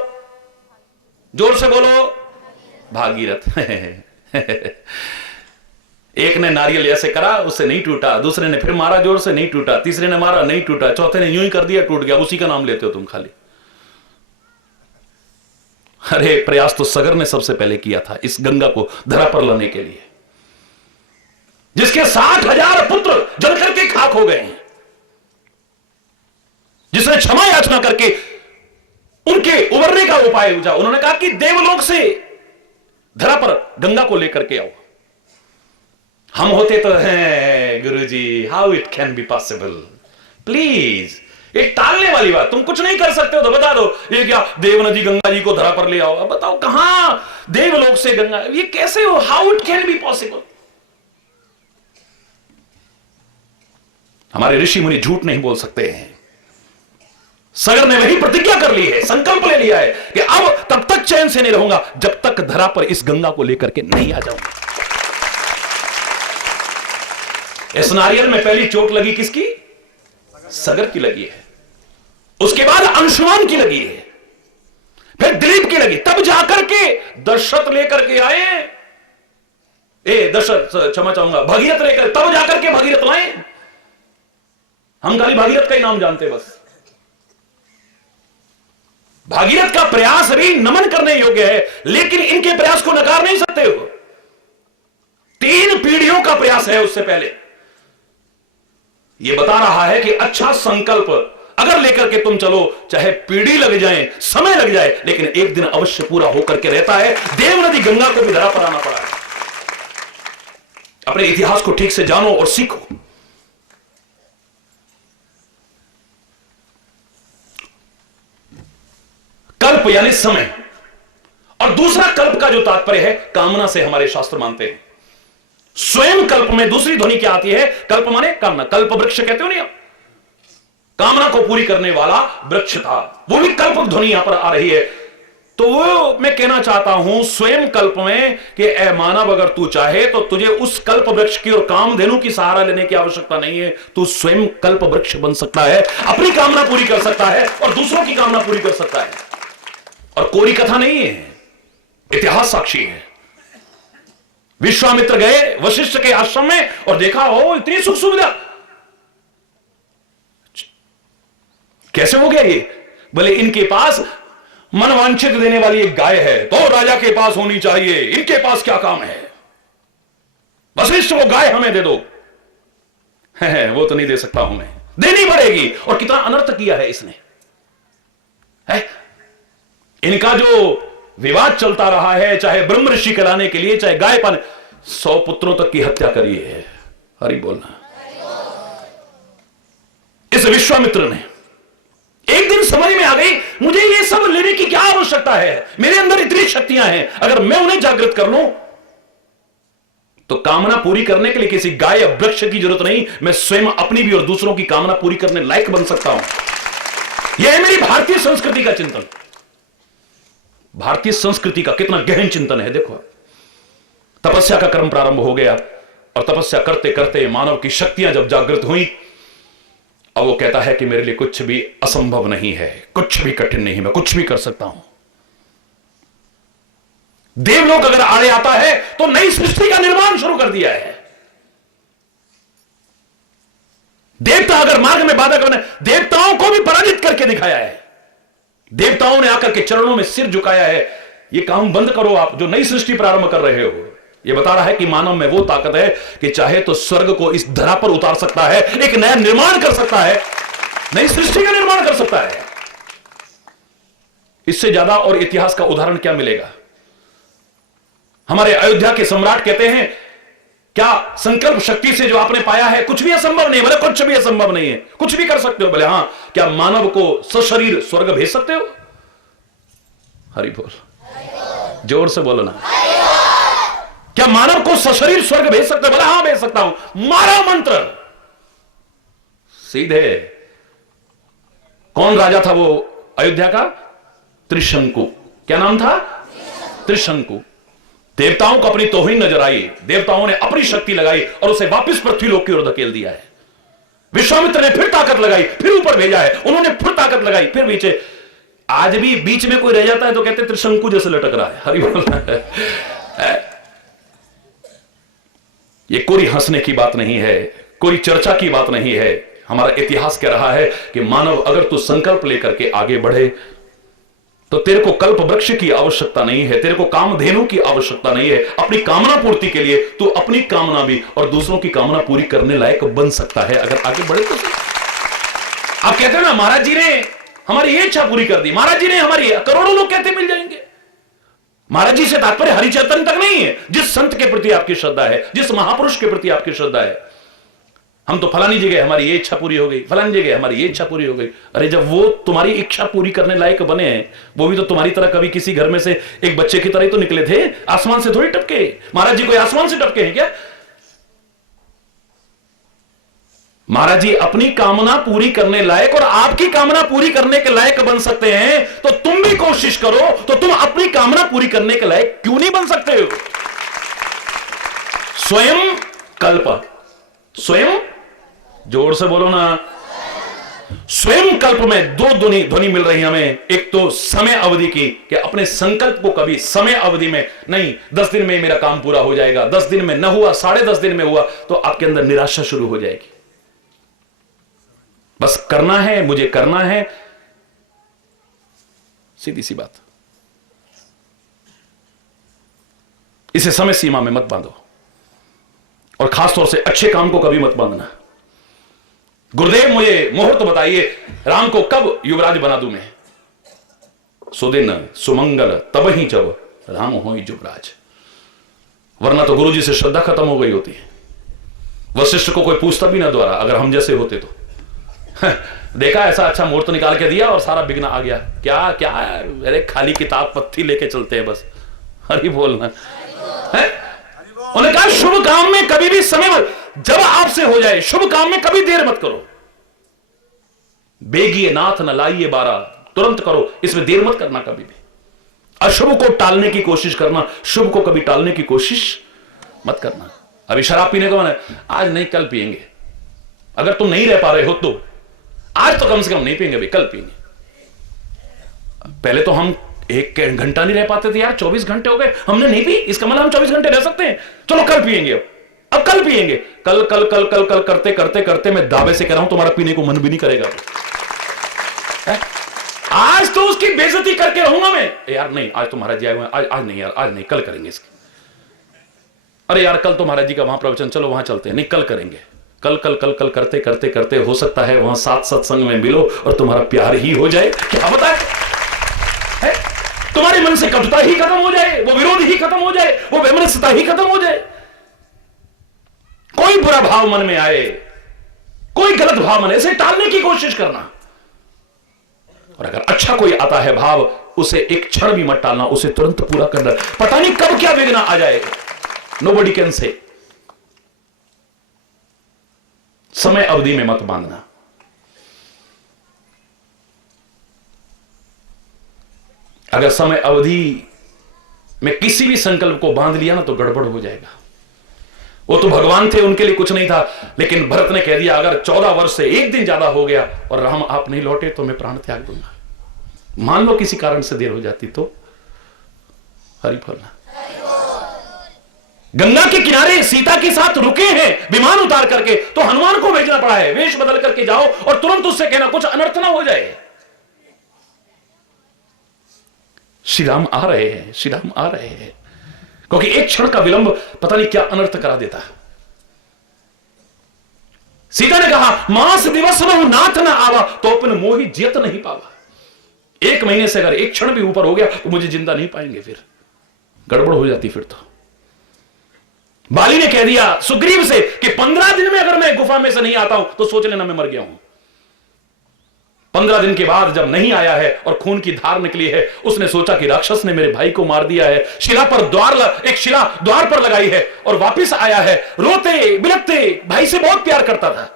जोर से बोलो, भागीरथ। एक ने नारियल ऐसे करा, उससे नहीं टूटा, दूसरे ने फिर मारा जोर से, नहीं टूटा, तीसरे ने मारा, नहीं टूटा, चौथे ने यूं ही कर दिया, टूट गया। उसी का नाम लेते हो तुम खाली। अरे प्रयास तो सगर ने सबसे पहले किया था इस गंगा को धरा पर लाने के लिए, जिसके 60,000 पुत्र जल करके खाक हो गए हैं, जिसने क्षमा याचना करके उनके उबरने का उपाय पूछा। उन्होंने कहा कि देवलोक से धरा पर गंगा को लेकर के आओ। हम होते तो हैं Guruji, how it can be possible, please, ये टालने वाली बात, तुम कुछ नहीं कर सकते हो तो बता दो, ये क्या देव नदी गंगा जी को धरा पर ले आओ। अब बताओ कहां देवलोक से गंगा, ये कैसे हो, how it can be possible. हमारे ऋषि मुनि झूठ नहीं बोल सकते हैं। सगर ने वही प्रतिज्ञा कर ली है, संकल्प ले लिया है कि अब तब तक चैन से नहीं रहूंगा जब तक धरा पर इस गंगा को लेकर के नहीं आ जाऊंगा। इस नारियल में पहली चोट लगी किसकी? सगर की लगी है, उसके बाद अंशुमान की लगी है, फिर दिलीप की लगी, तब जाकर के दशरथ लेकर के आए, दशरथ क्षमा चाहूंगा, भगीरथ लेकर, तब जाकर के भगीरथ लाए। हम खाली भागीरथ का ही नाम जानते, बस भागीरथ का प्रयास भी नमन करने योग्य है, लेकिन इनके प्रयास को नकार नहीं सकते हो। 3 पीढ़ियों का प्रयास है उससे पहले। यह बता रहा है कि अच्छा संकल्प अगर लेकर के तुम चलो, चाहे पीढ़ी लग जाए, समय लग जाए, लेकिन एक दिन अवश्य पूरा होकर के रहता है। देव नदी गंगा को भी धरा पर आना पड़ा है। अपने इतिहास को ठीक से जानो और सीखो। कल्प यानी समय, और दूसरा कल्प का जो तात्पर्य है कामना से हमारे शास्त्र मानते हैं। स्वयं कल्प में दूसरी ध्वनि क्या आती है? कल्प माने कामना, कल्प वृक्ष कहते हो नहीं आप, कामना को पूरी करने वाला वृक्ष था, वो भी कल्प ध्वनि यहां पर आ रही है। तो वो मैं कहना चाहता हूं स्वयं कल्प में कि ए मानव, अगर तू चाहे तो तुझे उस कल्प वृक्ष की और कामधेनु की सहारा लेने की आवश्यकता नहीं है। तू स्वयं कल्प वृक्ष बन सकता है, अपनी कामना पूरी कर सकता है और दूसरों की कामना पूरी कर सकता है। और कोरी कथा नहीं है, इतिहास साक्षी है। विश्वामित्र गए वशिष्ठ के आश्रम में और देखा हो इतनी सुख सुविधा, कैसे हो गया ये? बोले इनके पास मनवांछित देने वाली एक गाय है तो राजा के पास होनी चाहिए, इनके पास क्या काम है? वशिष्ठ वो गाय हमें दे दो। वो तो नहीं दे सकता हूं मैं, देनी पड़ेगी। और कितना अनर्थ किया है इसने, है? इनका जो विवाद चलता रहा है, चाहे ब्रह्म ऋषि कराने के लिए, चाहे गाय पाने, 100 पुत्रों तक की हत्या करी है। हरि बोलना। इस विश्वामित्र ने एक दिन समझ में आ गई, मुझे ये सब लेने की क्या आवश्यकता है, मेरे अंदर इतनी शक्तियां हैं, अगर मैं उन्हें जागृत कर लूं तो कामना पूरी करने के लिए किसी गाय या वृक्ष की जरूरत नहीं, मैं स्वयं अपनी भी और दूसरों की कामना पूरी करने लायक बन सकता हूं। यह है मेरी भारतीय संस्कृति का चिंतन। भारतीय संस्कृति का कितना गहन चिंतन है। देखो, तपस्या का क्रम प्रारंभ हो गया और तपस्या करते करते मानव की शक्तियां जब जागृत हुई, अब वो कहता है कि मेरे लिए कुछ भी असंभव नहीं है, कुछ भी कठिन नहीं, मैं कुछ भी कर सकता हूं। देवलोक अगर आड़े आता है तो नई सृष्टि का निर्माण शुरू कर दिया है। देवता अगर मार्ग में बाधा करने, देवताओं को भी पराजित करके दिखाया है। देवताओं ने आकर के चरणों में सिर झुकाया है, ये काम बंद करो आप जो नई सृष्टि प्रारंभ कर रहे हो। ये बता रहा है कि मानव में वो ताकत है कि चाहे तो स्वर्ग को इस धरा पर उतार सकता है, एक नया निर्माण कर सकता है, नई सृष्टि का निर्माण कर सकता है। इससे ज्यादा और इतिहास का उदाहरण क्या मिलेगा? हमारे अयोध्या के सम्राट कहते हैं, क्या संकल्प शक्ति से जो आपने पाया है कुछ भी असंभव नहीं? बोले कुछ भी असंभव नहीं है, कुछ भी कर सकते हो। बोले हां, क्या मानव को सशरीर स्वर्ग भेज सकते हो? हरि बोल, जोर से बोलो ना। क्या मानव को सशरीर स्वर्ग भेज सकते हो? बोले हां भेज सकता हूं। मारा मंत्र सीधे। कौन राजा था वो अयोध्या का? त्रिशंकु। क्या नाम था? त्रिशंकु। देवताओं को अपनी तौहीन नजर आई, देवताओं ने अपनी शक्ति लगाई और उसे वापस पृथ्वी लोक की ओर धकेल दिया है। विश्वामित्र ने फिर ताकत लगाई, फिर ऊपर भेजा है, उन्होंने फिर ताकत लगाई, फिर नीचे। आज भी बीच में कोई रह जाता है तो कहते त्रिशंकु जैसे लटक रहा है। हरि बोल। ये कोई हंसने की बात नहीं है, कोई चर्चा की बात नहीं है। हमारा इतिहास कह रहा है कि मानव अगर तू संकल्प लेकर के आगे बढ़े तो तेरे को कल्प वृक्ष की आवश्यकता नहीं है, तेरे को कामधेनु की आवश्यकता नहीं है। अपनी कामना पूर्ति के लिए तू अपनी कामना भी और दूसरों की कामना पूरी करने लायक बन सकता है अगर आगे बढ़े तो। आप कहते हैं ना महाराज जी ने हमारी ये इच्छा पूरी कर दी, महाराज जी ने हमारी, करोड़ों लोग कहते मिल जाएंगे। महाराज जी से तात्पर्य हरिचेतन तक नहीं है। जिस संत के प्रति आपकी श्रद्धा है, जिस महापुरुष के प्रति आपकी श्रद्धा है, हम तो फलानी जगह हमारी ये इच्छा पूरी हो गई, फलानी जगह हमारी ये इच्छा पूरी हो गई। अरे जब वो तुम्हारी इच्छा पूरी करने लायक बने हैं, वो भी तो तुम्हारी तरह कभी किसी घर में से एक बच्चे की तरह ही तो निकले थे, आसमान से थोड़ी टपके। महाराज जी कोई आसमान से टपके हैं क्या? महाराज जी अपनी कामना पूरी करने लायक और आपकी कामना पूरी करने के लायक बन सकते हैं, तो तुम भी कोशिश करो तो तुम अपनी कामना पूरी करने के लायक क्यों नहीं बन सकते हो? स्वयं कल्प, स्वयं, जोर से बोलो ना, स्वयं कल्प में दो ध्वनि मिल रही है हमें। एक तो समय अवधि की कि अपने संकल्प को कभी समय अवधि में नहीं, 10 दिन में मेरा काम पूरा हो जाएगा, 10 दिन में न हुआ, 10.5 दिन में हुआ तो आपके अंदर निराशा शुरू हो जाएगी। बस करना है, मुझे करना है, सीधी सी बात। इसे समय सीमा में मत बांधो और खासतौर से अच्छे काम को कभी मत बांधना। गुरुदेव मुझे मुहूर्त बताइए, राम को कब युवराज बना दूं मैं? सुदिन सुमंगल तब ही जब राम हो युवराज। वरना तो गुरुजी से श्रद्धा खत्म हो गई होती है। वशिष्ठ को कोई पूछता भी ना द्वारा, अगर हम जैसे होते तो। देखा ऐसा अच्छा मुहूर्त निकाल के दिया और सारा बिघ्न आ गया। क्या क्या, अरे खाली किताब पत्ती लेके चलते हैं बस। हरि बोलना है। उन्होंने कहा शुभ काम में कभी भी समय मत, जब आपसे हो जाए शुभ काम में कभी देर मत करो। बेगिए नाथ न लाइए बारा, तुरंत करो, इसमें देर मत करना कभी भी। अशुभ को टालने की कोशिश करना, शुभ को कभी टालने की कोशिश मत करना। अभी शराब पीने का मन है, आज नहीं कल पिएंगे। अगर तुम नहीं रह पा रहे हो तो आज तो कम से कम नहीं पिएंगे भाई, कल पिएंगे। पहले तो हम 1 घंटा नहीं रह पाते थे यार, 24 घंटे हो गए हमने नहीं पी, इसका मतलब हम 24 घंटे रह सकते हैं। चलो कल पिएंगे, अब कल पिएंगे। कल कल कल कल कल करते करते करते मैं दावे से कह रहा हूं तुम्हारा पीने को मन भी नहीं करेगा। आज तो उसकी बेइज्जती करके रहूंगा मैं। यार नहीं, आज तो महाराज जी आए हुए, आज नहीं यार, आज नहीं, कल करेंगे इसकी। अरे यार कल तो महाराज जी का वहां प्रवचन, चलो वहां चलते हैं, नहीं कल करेंगे। कल कल कल कल करते करते करते हो सकता है वहां साथ सत्संग में मिलो और तुम्हारा प्यार ही हो जाए। क्या बताए, तुम्हारे मन से कटुता ही खत्म हो जाए, वो विरोध ही खत्म हो जाए, वो वैमनस्यता ही खत्म हो जाए। कोई बुरा भाव मन में आए, कोई गलत भाव मन, इसे टालने की कोशिश करना। और अगर अच्छा कोई आता है भाव, उसे एक क्षण भी मत टालना, उसे तुरंत पूरा करना। पता नहीं कब क्या विघ्न आ जाएगा, नोबडी कैन से। समय अवधि में मत बांधना। अगर समय अवधि में किसी भी संकल्प को बांध लिया ना तो गड़बड़ हो जाएगा। वो तो भगवान थे, उनके लिए कुछ नहीं था, लेकिन भरत ने कह दिया अगर 14 वर्ष से 1 दिन ज्यादा हो गया और राम आप नहीं लौटे तो मैं प्राण त्याग दूंगा। मान लो किसी कारण से देर हो जाती तो हरि बोलना। गंगा के किनारे सीता के साथ रुके हैं विमान उतार करके, तो हनुमान को भेजना पड़ा है, वेश बदल करके जाओ और तुरंत उससे कहना कुछ अनर्थ ना हो जाए। श्री राम आ रहे हैं, श्री राम आ रहे हैं, क्योंकि एक क्षण का विलंब पता नहीं क्या अनर्थ करा देता है। सीता ने कहा मास दिवस रहूं नाथ न आवा, तो अपन मोहि जियत नहीं पावा। 1 महीने से अगर एक क्षण भी ऊपर हो गया तो मुझे जिंदा नहीं पाएंगे, फिर गड़बड़ हो जाती। फिर तो बाली ने कह दिया सुग्रीव से कि 15 दिन में अगर मैं गुफा में से नहीं आता हूं तो सोच लेना मैं मर गया हूं। 15 दिन के बाद जब नहीं आया है और खून की धार निकली है, उसने सोचा कि राक्षस ने मेरे भाई को मार दिया है। शिला पर एक शिला द्वार पर लगाई है और वापिस आया है, रोते बिलखते, भाई से बहुत प्यार करता था।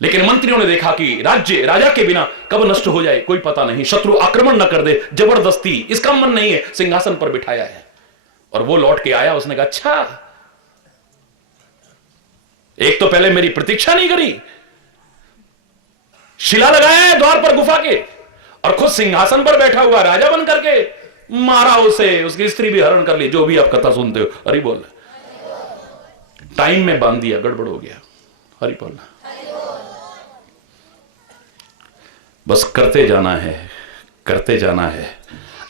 लेकिन मंत्रियों ने देखा कि राज्य राजा के बिना कब नष्ट हो जाए कोई पता नहीं, शत्रु आक्रमण न कर दे, जबरदस्ती इसका मन नहीं है, सिंहासन पर बिठाया है। और वो लौट के आया, उसने कहा अच्छा एक तो पहले मेरी प्रतीक्षा नहीं करी, शिला लगाया है द्वार पर गुफा के, और खुद सिंहासन पर बैठा हुआ राजा बन करके मारा उसे, उसकी स्त्री भी हरण कर ली। जो भी आप कथा सुनते हो, हरि बोल। टाइम में बांध दिया, गड़बड़ हो गया, हरि बोल। बस करते जाना है, करते जाना है।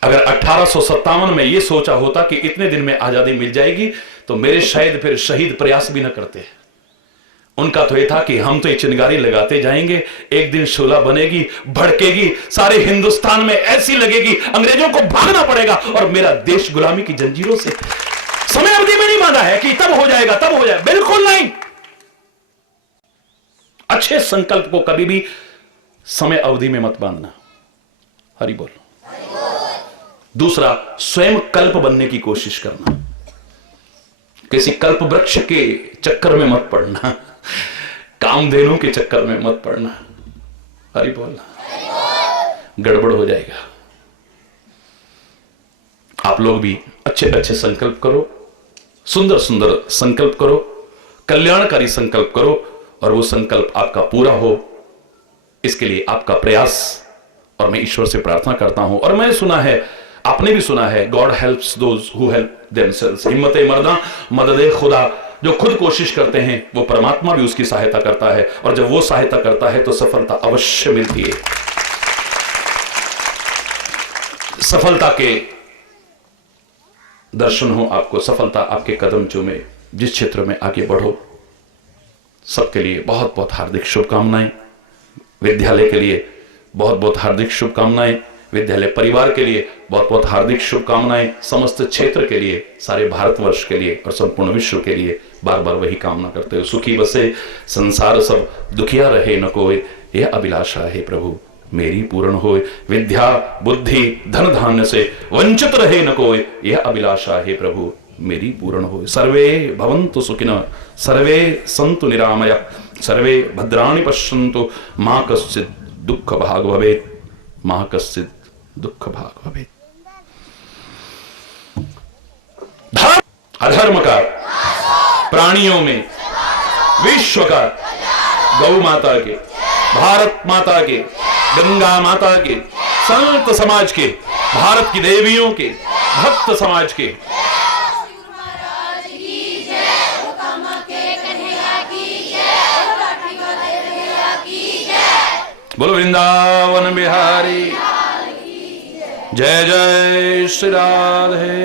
अगर 1857 में यह सोचा होता कि इतने दिन में आजादी मिल जाएगी, तो मेरे शायद फिर शहीद प्रयास भी ना करते। उनका तो यह था कि हम तो ये चिंगारी लगाते जाएंगे, एक दिन शोला बनेगी, भड़केगी, सारे हिंदुस्तान में ऐसी लगेगी, अंग्रेजों को भागना पड़ेगा और मेरा देश गुलामी की जंजीरों से। समय अवधि में नहीं बांधा है कि तब हो जाएगा, तब हो जाएगा, बिल्कुल नहीं। अच्छे संकल्प को कभी भी समय अवधि में मत बांधना, हरि बोल। दूसरा, स्वयं कल्प बनने की कोशिश करना, किसी कल्प वृक्ष के चक्कर में मत पड़ना, कामधेनु के चक्कर में मत पड़ना, हरि बोल। गड़बड़ हो जाएगा। आप लोग भी अच्छे अच्छे संकल्प करो, सुंदर सुंदर संकल्प करो, कल्याणकारी संकल्प करो, और वो संकल्प आपका पूरा हो, इसके लिए आपका प्रयास, और मैं ईश्वर से प्रार्थना करता हूं। और मैंने सुना है, आपने भी सुना है, God helps those who help themselves. हिम्मत मर्दा मदद खुदा, जो खुद कोशिश करते हैं वो परमात्मा भी उसकी सहायता करता है, और जब वो सहायता करता है तो सफलता अवश्य मिलती है। सफलता के दर्शन हो आपको, सफलता आपके कदम चूमे, जिस क्षेत्र में आगे बढ़ो। सबके लिए बहुत बहुत हार्दिक शुभकामनाएं। विद्यालय के लिए बहुत बहुत हार्दिक शुभकामनाएं, विद्यालय परिवार के लिए बहुत बहुत हार्दिक शुभकामनाएं, समस्त क्षेत्र के लिए, सारे भारतवर्ष के लिए और संपूर्ण विश्व के लिए बार बार वही कामना करते हो। सुखी बसे संसार सब, दुखिया रहे न कोई, यह अभिलाषा है प्रभु मेरी पूर्ण होए। विद्या बुद्धि धन धान्य से वंचित रहे न कोई, यह अभिलाषा है प्रभु मेरी पूर्ण होए। सर्वे भवन्तु सुखिनः, सर्वे सन्तु निरामया, सर्वे भद्राणि पश्यन्तु, मा कश्चित् दुःख भाग भवेत्, मा कश्चित् दुःख भाग भवेत्। धर्म अधर्म का, प्राणियों में विश्व का, गौ माता के, भारत माता के, गंगा माता के, संत समाज के, भारत की देवियों के, भक्त समाज के, बोलो वृंदावन बिहारी, जय जय श्री राधे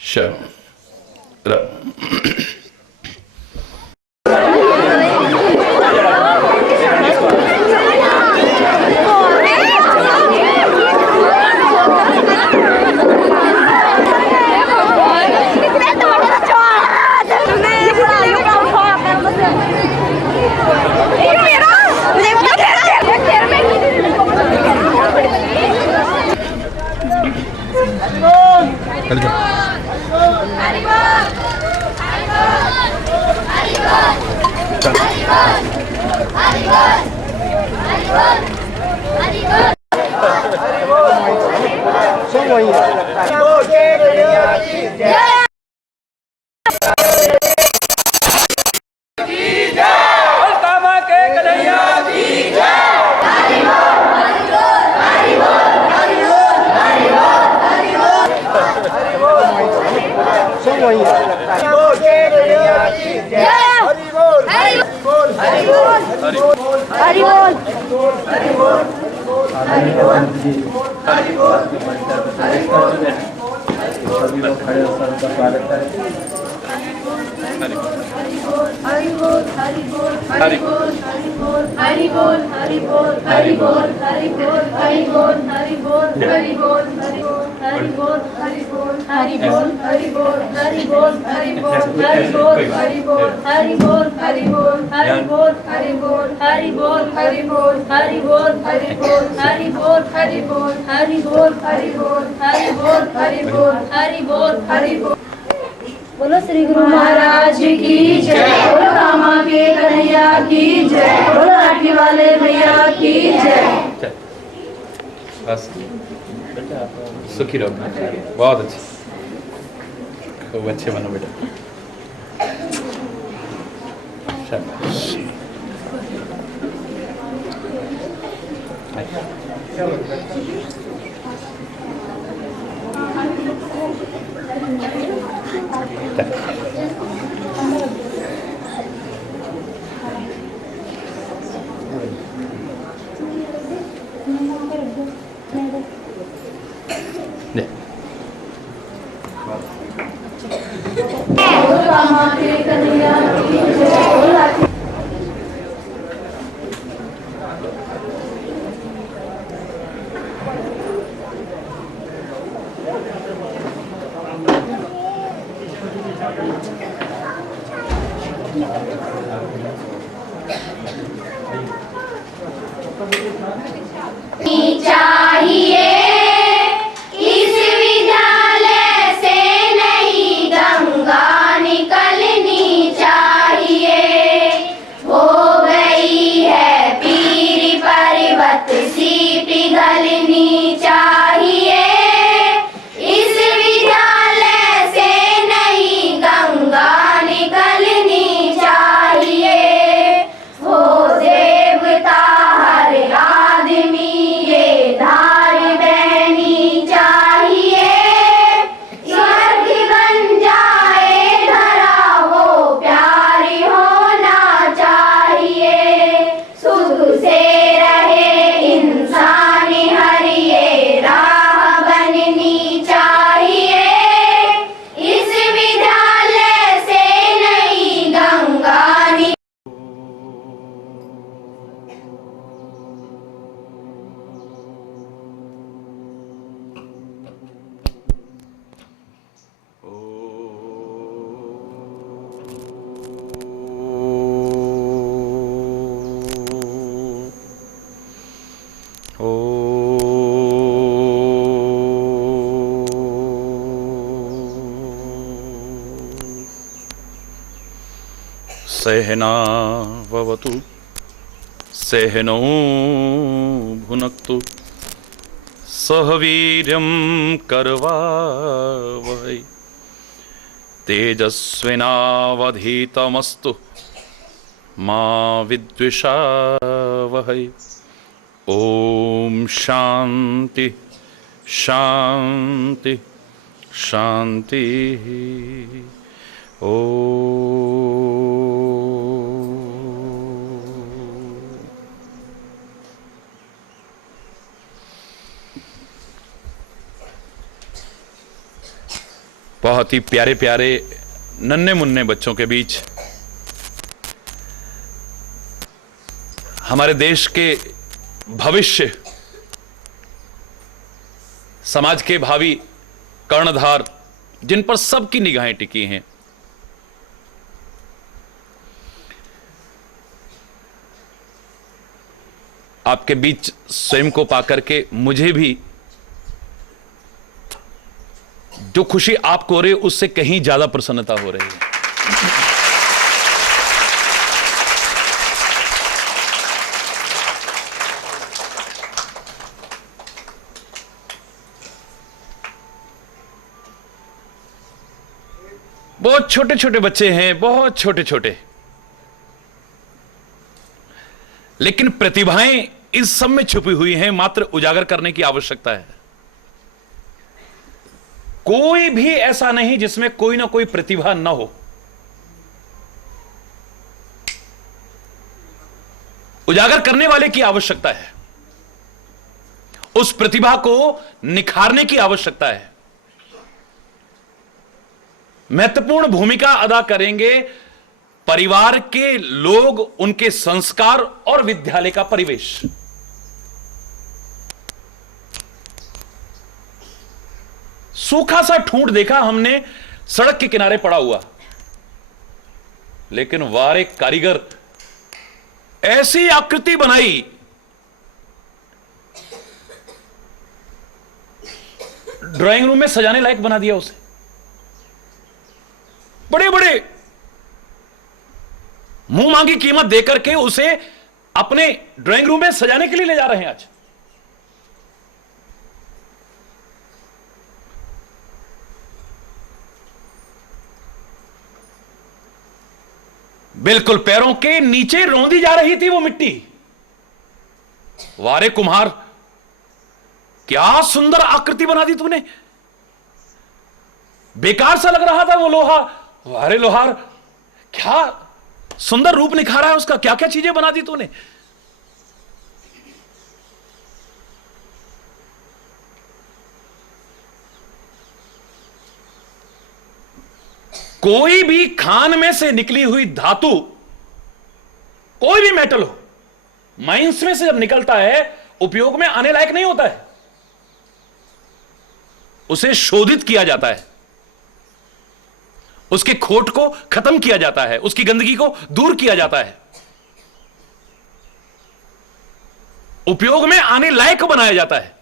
श्याम राम। बोलो श्री गुरु महाराज की जय, बोलो रामा के कन्हैया की जय, बोलो लाठी वाले भैया की जय। बस सुखी रहो, बहुत अच्छी। खूब अच्छे बनो बेटा। शाबाश। दे। कामा के कन्हैया की जय। बोल लाठी चाहिए इस विद्यालय से नई गंगा निकलनी चाहिए। हो गई है पीर पर्वत सी पिघलनी चाहिए। इस विद्यालय से नई गंगा निकलनी चाहिए। हो देवता हर आदमी ये धार बहनी चाहिए। स्वर्ग बन जाए धरा वो प्यार होना चाहिए। सुख से रहे इंसान हर ये राह बननी चाहिए। इस विद्यालय से नई गंगा सहना भवतु सहनौ भुनक्तु सह वीर्यं करवावहै तेजस्विनावधीतमस्तु मा विद्विषावहै। ओम शांति शांति शांति। ओ बहुत ही प्यारे प्यारे नन्हे मुन्ने बच्चों के बीच हमारे देश के भविष्य, समाज के भावी कर्णधार, जिन पर सबकी निगाहें टिकी हैं, आपके बीच स्वयं को पाकर के मुझे भी जो खुशी आपको हो रही है उससे कहीं ज्यादा प्रसन्नता हो रही है। बहुत छोटे छोटे बच्चे हैं, बहुत छोटे छोटे, लेकिन प्रतिभाएं इस सब में छुपी हुई हैं। मात्र उजागर करने की आवश्यकता है। कोई भी ऐसा नहीं जिसमें कोई ना कोई प्रतिभा ना हो। उजागर करने वाले की आवश्यकता है, उस प्रतिभा को निखारने की आवश्यकता है। महत्वपूर्ण भूमिका अदा करेंगे परिवार के लोग, उनके संस्कार और विद्यालय का परिवेश। सूखा सा ठूंठ देखा हमने सड़क के किनारे पड़ा हुआ, लेकिन वारे कारीगर ऐसी आकृति बनाई, ड्राइंग रूम में सजाने लायक बना दिया उसे। बड़े बड़े मुंह मांगी कीमत देकर के उसे अपने ड्राइंग रूम में सजाने के लिए ले जा रहे हैं आज। बिल्कुल पैरों के नीचे रौंदी जा रही थी वो मिट्टी। वारे कुम्हार, क्या सुंदर आकृति बना दी तूने। बेकार सा लग रहा था वो लोहा, वारे लोहार, क्या सुंदर रूप निखारा है उसका, क्या क्या चीजें बना दी तूने। कोई भी खान में से निकली हुई धातु, कोई भी मेटल हो, माइंस में से जब निकलता है उपयोग में आने लायक नहीं होता है, उसे शोधित किया जाता है, उसके खोट को खत्म किया जाता है, उसकी गंदगी को दूर किया जाता है, उपयोग में आने लायक बनाया जाता है।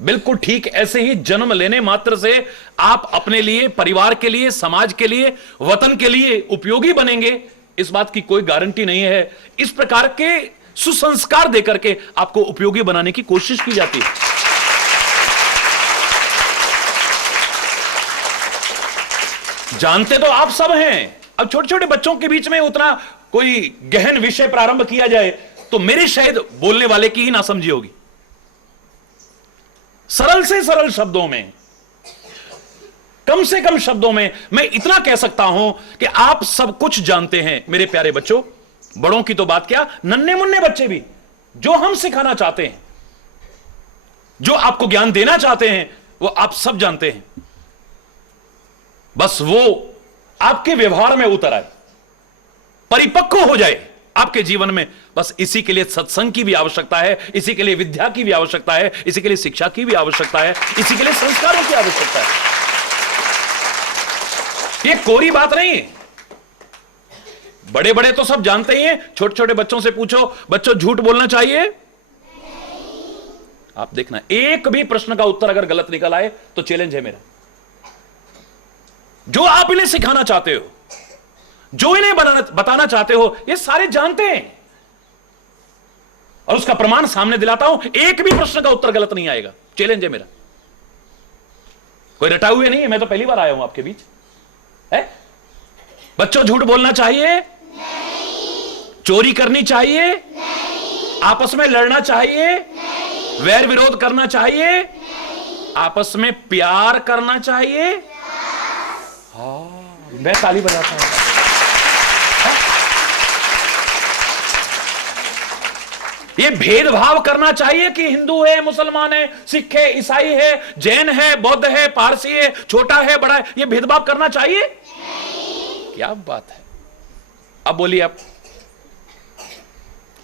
बिल्कुल ठीक ऐसे ही जन्म लेने मात्र से आप अपने लिए, परिवार के लिए, समाज के लिए, वतन के लिए उपयोगी बनेंगे, इस बात की कोई गारंटी नहीं है। इस प्रकार के सुसंस्कार देकर के आपको उपयोगी बनाने की कोशिश की जाती है। जानते तो आप सब हैं। अब छोटे छोटे बच्चों के बीच में उतना कोई गहन विषय प्रारंभ किया जाए तो मेरे शायद बोलने वाले की ही नासमझी होगी। सरल से सरल शब्दों में, कम से कम शब्दों में मैं इतना कह सकता हूं कि आप सब कुछ जानते हैं मेरे प्यारे बच्चों। बड़ों की तो बात क्या, नन्हे मुन्ने बच्चे भी जो हम सिखाना चाहते हैं, जो आपको ज्ञान देना चाहते हैं, वो आप सब जानते हैं। बस वो आपके व्यवहार में उतर आए, परिपक्व हो जाए आपके जीवन में। बस इसी के लिए सत्संग की भी आवश्यकता है, इसी के लिए विद्या की भी आवश्यकता है, इसी के लिए शिक्षा की भी आवश्यकता है, इसी के लिए संस्कारों की आवश्यकता है। ये कोरी बात नहीं है। बड़े बड़े तो सब जानते ही हैं, छोटे छोटे बच्चों से पूछो, बच्चों झूठ बोलना चाहिए? आप देखना, एक भी प्रश्न का उत्तर अगर गलत निकल आए तो चैलेंज है मेरा। जो आप इन्हें सिखाना चाहते हो, जो इन्हें बताना चाहते हो, ये सारे जानते हैं और उसका प्रमाण सामने दिलाता हूं। एक भी प्रश्न का उत्तर गलत नहीं आएगा, चैलेंज है मेरा। कोई रटाए हुए नहीं है, मैं तो पहली बार आया हूं आपके बीच है। बच्चों झूठ बोलना चाहिए? नहीं। चोरी करनी चाहिए? नहीं। आपस में लड़ना चाहिए? नहीं। वैर विरोध करना चाहिए? नहीं। आपस में प्यार करना चाहिए? हाँ, मैं ताली बजाता हूं। ये भेदभाव करना चाहिए कि हिंदू है, मुसलमान है, सिख है, ईसाई है, जैन है, बौद्ध है, पारसी है, छोटा है, बड़ा है, ये भेदभाव करना चाहिए? नहीं। क्या बात है। अब बोलिए आप,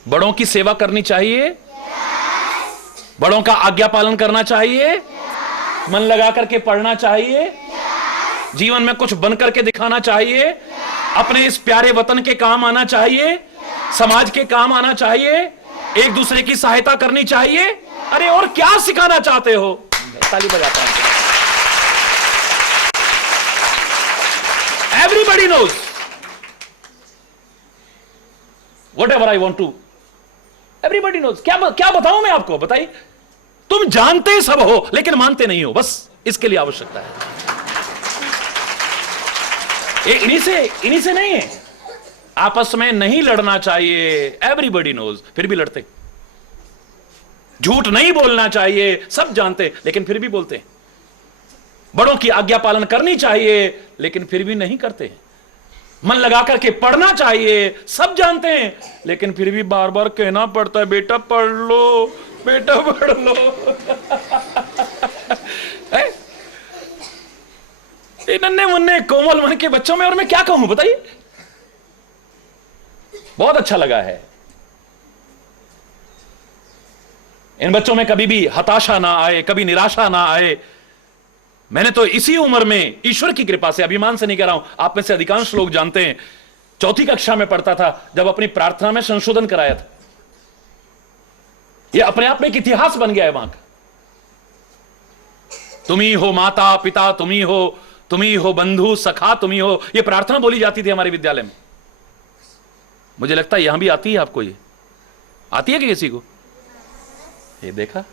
बड़ों की सेवा करनी चाहिए? yes। बड़ों का आज्ञा पालन करना चाहिए? yes। मन लगा करके पढ़ना चाहिए? yes। जीवन में कुछ बन करके दिखाना चाहिए? yes। अपने इस प्यारे वतन के काम आना चाहिए? yes। समाज के काम आना चाहिए? एक दूसरे की सहायता करनी चाहिए? अरे और क्या सिखाना चाहते हो? ताली बजाता हूं। Everybody knows whatever I want to, everybody knows. क्या बताऊं मैं आपको? बताइए। तुम जानते सब हो लेकिन मानते नहीं हो, बस इसके लिए आवश्यकता है। इन्हीं से नहीं है। आपस में नहीं लड़ना चाहिए, एवरीबडी नोज, फिर भी लड़ते। झूठ नहीं बोलना चाहिए, सब जानते लेकिन फिर भी बोलते। बड़ों की आज्ञा पालन करनी चाहिए लेकिन फिर भी नहीं करते। मन लगा करके पढ़ना चाहिए, सब जानते हैं लेकिन फिर भी बार बार कहना पड़ता है, बेटा पढ़ लो, बेटा पढ़ लो। नन्हे मुन्ने कोमल मन के बच्चों में और मैं क्या कहूं बताइए। बहुत अच्छा लगा है। इन बच्चों में कभी भी हताशा ना आए, कभी निराशा ना आए। मैंने तो इसी उम्र में ईश्वर की कृपा से, अभिमान से नहीं कह रहा हूं, आप में से अधिकांश लोग जानते हैं, चौथी कक्षा में पढ़ता था जब अपनी प्रार्थना में संशोधन कराया था। यह अपने आप में एक इतिहास बन गया है वहां का। तुम्ही हो माता पिता, तुम्ही हो बंधु सखा, तुम्ही हो, यह प्रार्थना बोली जाती थी हमारे विद्यालय में। मुझे लगता है यहां भी आती है आपको, ये आती है कि किसी को? ये देखा।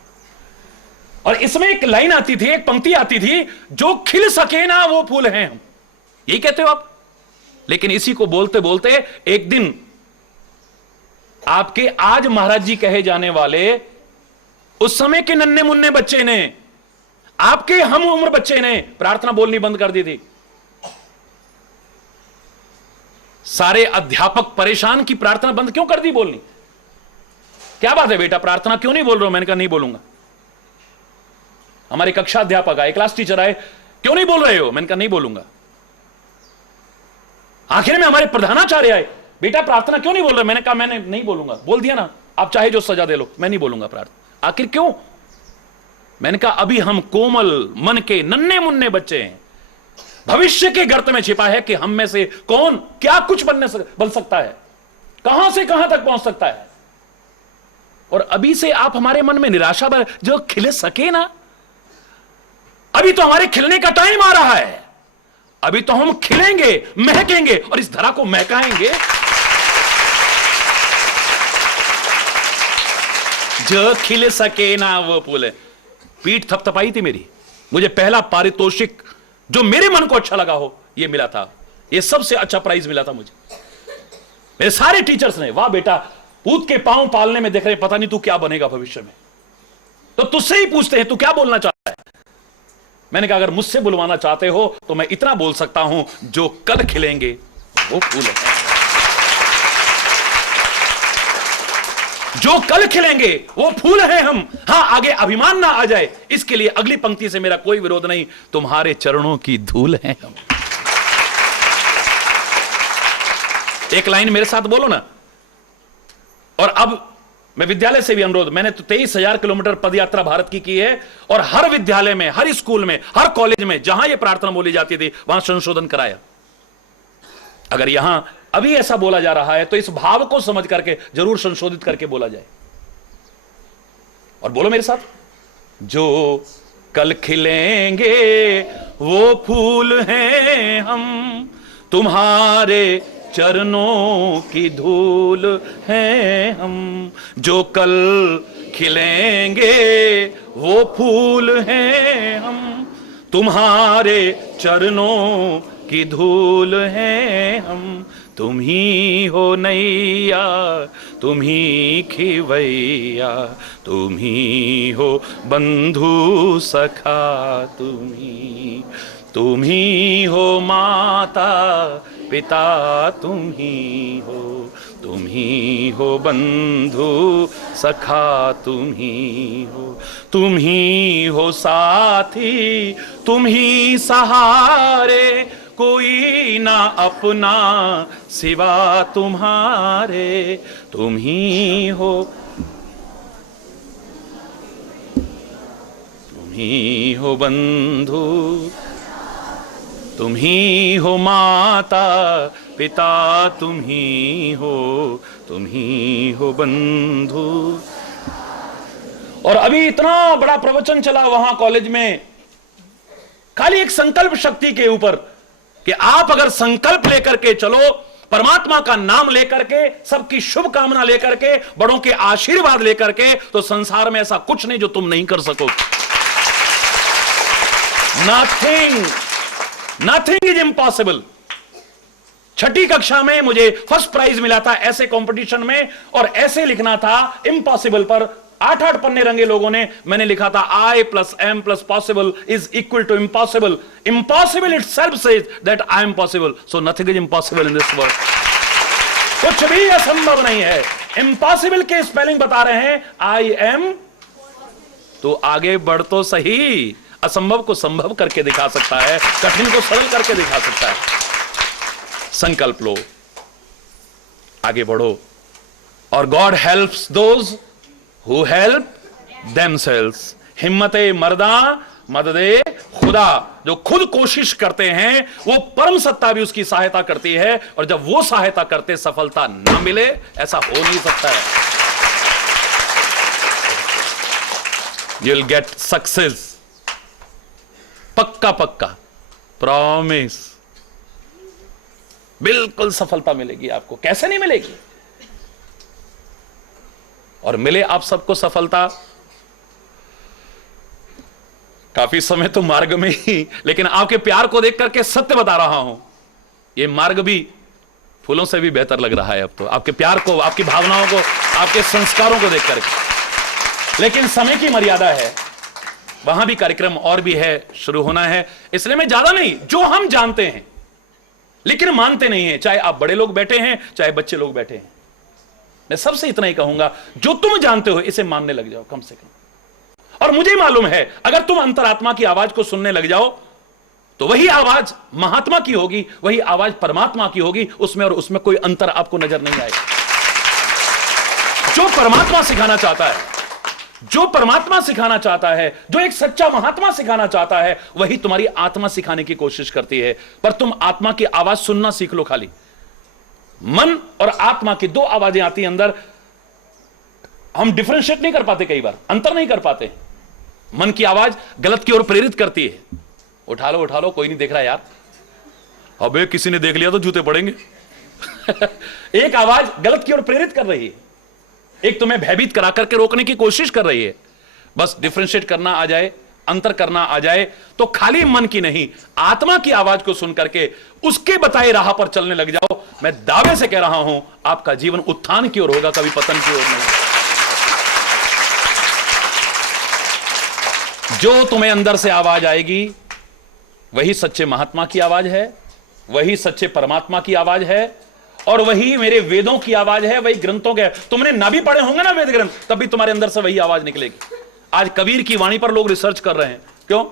और इसमें एक लाइन आती थी, एक पंक्ति आती थी, जो खिल सके ना वो फूल हैं हम। यही कहते हो आप? लेकिन इसी को बोलते बोलते एक दिन आपके आज महाराज जी कहे जाने वाले उस समय के नन्हे मुन्ने बच्चे ने, आपके हम उम्र बच्चे ने प्रार्थना बोलनी बंद कर दी थी। सारे अध्यापक परेशान की प्रार्थना बंद क्यों कर दी बोलनी? क्या बात है बेटा, प्रार्थना क्यों नहीं बोल रहे हो? मैंने कहा नहीं बोलूंगा। हमारे कक्षा अध्यापक आए, क्लास टीचर आए, क्यों नहीं बोल रहे हो? मैंने कहा नहीं बोलूंगा। आखिर में हमारे प्रधानाचार्य आए, बेटा प्रार्थना क्यों नहीं बोल रहे? मैंने कहा मैंने नहीं बोलूंगा। बोल दिया ना, आप चाहे जो सजा दे लो, मैं नहीं बोलूंगा प्रार्थना। आखिर क्यों? मैंने कहा अभी हम कोमल मन के नन्हे मुन्ने बच्चे हैं, भविष्य के गर्त में छिपा है कि हम में से कौन क्या कुछ बन सकता है, कहां से कहां तक पहुंच सकता है। और अभी से आप हमारे मन में निराशा जो खिले सके ना, अभी तो हमारे खिलने का टाइम आ रहा है। अभी तो हम खिलेंगे, महकेंगे और इस धरा को महकाएंगे। जो खिल सके ना वो फूल। पीठ थपथपाई थी मेरी। मुझे पहला पारितोषिक जो मेरे मन को अच्छा लगा हो ये मिला था। ये सबसे अच्छा प्राइज मिला था मुझे। मेरे सारे टीचर्स ने, वाह बेटा पूत के पांव पालने में देख रहे, पता नहीं तू क्या बनेगा भविष्य में। तो तुझसे ही पूछते हैं तू क्या बोलना चाहता है। मैंने कहा अगर मुझसे बुलवाना चाहते हो तो मैं इतना बोल सकता हूं, जो कल खिलेंगे वो फूल हैं। जो कल खिलेंगे वो फूल हैं हम। हां, आगे अभिमान ना आ जाए इसके लिए अगली पंक्ति से मेरा कोई विरोध नहीं, तुम्हारे चरणों की धूल हैं हम। एक लाइन मेरे साथ बोलो ना। और अब मैं विद्यालय से भी अनुरोध, मैंने तो 23,000 किलोमीटर पदयात्रा भारत की है और हर विद्यालय में, हर स्कूल में, हर कॉलेज में जहां यह प्रार्थना बोली जाती थी वहां संशोधन कराया। अगर यहां अभी ऐसा बोला जा रहा है तो इस भाव को समझ करके जरूर संशोधित करके बोला जाए। और बोलो मेरे साथ, जो कल खिलेंगे वो फूल हैं हम, तुम्हारे चरणों की धूल हैं हम। जो कल खिलेंगे वो फूल हैं हम, तुम्हारे चरणों की धूल हैं हम। तुम ही हो नैया, तुम ही खिवैया, तुम ही हो बंधु सखा, तुम ही हो माता पिता, तुम ही हो बंधु सखा, तुम ही हो साथी, तुम ही सहारे, कोई ना अपना सिवा तुम्हारे, तुम ही हो बंधु, तुम ही हो माता पिता, तुम ही हो बंधु। और अभी इतना बड़ा प्रवचन चला वहां कॉलेज में, खाली एक संकल्प शक्ति के ऊपर कि आप अगर संकल्प लेकर के चलो, परमात्मा का नाम लेकर के, सबकी शुभ कामना लेकर के, बड़ों के आशीर्वाद लेकर के, तो संसार में ऐसा कुछ नहीं जो तुम नहीं कर सको। Nothing is impossible. छठी कक्षा में मुझे फर्स्ट प्राइज मिला था ऐसे कंपटीशन में, और ऐसे लिखना था इम्पॉसिबल पर 8-8 पन्ने रंगे लोगों ने। मैंने लिखा था I + M + possible is equal to impossible. Impossible itself says that I am possible. So nothing is impossible in this world. कुछ भी असंभव नहीं है। Impossible के स्पेलिंग बता रहे हैं I am, तो आगे बढ़ तो सही। असंभव को संभव करके दिखा सकता है, कठिन को सरल करके दिखा सकता है। संकल्प लो, आगे बढ़ो। और God helps those who help themselves. हिम्मते मर्दा मददे खुदा। जो खुद कोशिश करते हैं वो परम सत्ता भी उसकी सहायता करती है, और जब वो सहायता करते सफलता न मिले, ऐसा हो नहीं सकता है। यू विल गेट सक्सेस, पक्का पक्का, प्रॉमिस। बिल्कुल सफलता मिलेगी आपको। कैसे नहीं मिलेगी? और मिले आप सबको सफलता, काफी समय तो मार्ग में ही, लेकिन आपके प्यार को देख करके सत्य बता रहा हूं, ये मार्ग भी फूलों से भी बेहतर लग रहा है अब तो, आपके प्यार को, आपकी भावनाओं को, आपके संस्कारों को देख करके। लेकिन समय की मर्यादा है, वहां भी कार्यक्रम और भी है, शुरू होना है, इसलिए मैं ज्यादा नहीं, जो हम जानते हैं लेकिन मानते नहीं है, चाहे आप बड़े लोग बैठे हैं चाहे बच्चे लोग बैठे हैं, मैं सबसे इतना ही कहूंगा, जो तुम जानते हो इसे मानने लग जाओ कम से कम। और मुझे मालूम है अगर तुम अंतरात्मा की आवाज को सुनने लग जाओ तो वही आवाज महात्मा की होगी, वही आवाज परमात्मा की होगी, उसमें और उसमें कोई अंतर आपको नजर नहीं आएगा। जो परमात्मा सिखाना चाहता है, जो परमात्मा सिखाना चाहता है, जो एक सच्चा महात्मा सिखाना चाहता है, वही तुम्हारी आत्मा सिखाने की कोशिश करती है। पर तुम आत्मा की आवाज सुनना सीख लो। खाली मन और आत्मा की दो आवाजें आती हैं अंदर, हम डिफरेंशिएट नहीं कर पाते, कई बार अंतर नहीं कर पाते। मन की आवाज गलत की ओर प्रेरित करती है, उठा लो कोई नहीं देख रहा यार, अबे किसी ने देख लिया तो जूते पड़ेंगे। एक आवाज गलत की ओर प्रेरित कर रही है, एक तुम्हें भयभीत करा करके रोकने की कोशिश कर रही है। बस डिफरेंशिएट करना आ जाए, अंतर करना आ जाए, तो खाली मन की नहीं आत्मा की आवाज को सुन करके उसके बताए राह पर चलने लग जाओ। मैं दावे से कह रहा हूं आपका जीवन उत्थान की ओर होगा, कभी पतन की ओर नहीं। जो तुम्हें अंदर से आवाज आएगी वही सच्चे महात्मा की आवाज है, वही सच्चे परमात्मा की आवाज है, और वही मेरे वेदों की आवाज है, वही ग्रंथों के। तुमने ना भी पढ़े होंगे ना वेद ग्रंथ, तब भी तुम्हारे अंदर से वही आवाज निकलेगी। आज कबीर की वाणी पर लोग रिसर्च कर रहे हैं, क्यों?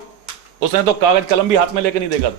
उसने तो कागज कलम भी हाथ में लेकर नहीं देखा था,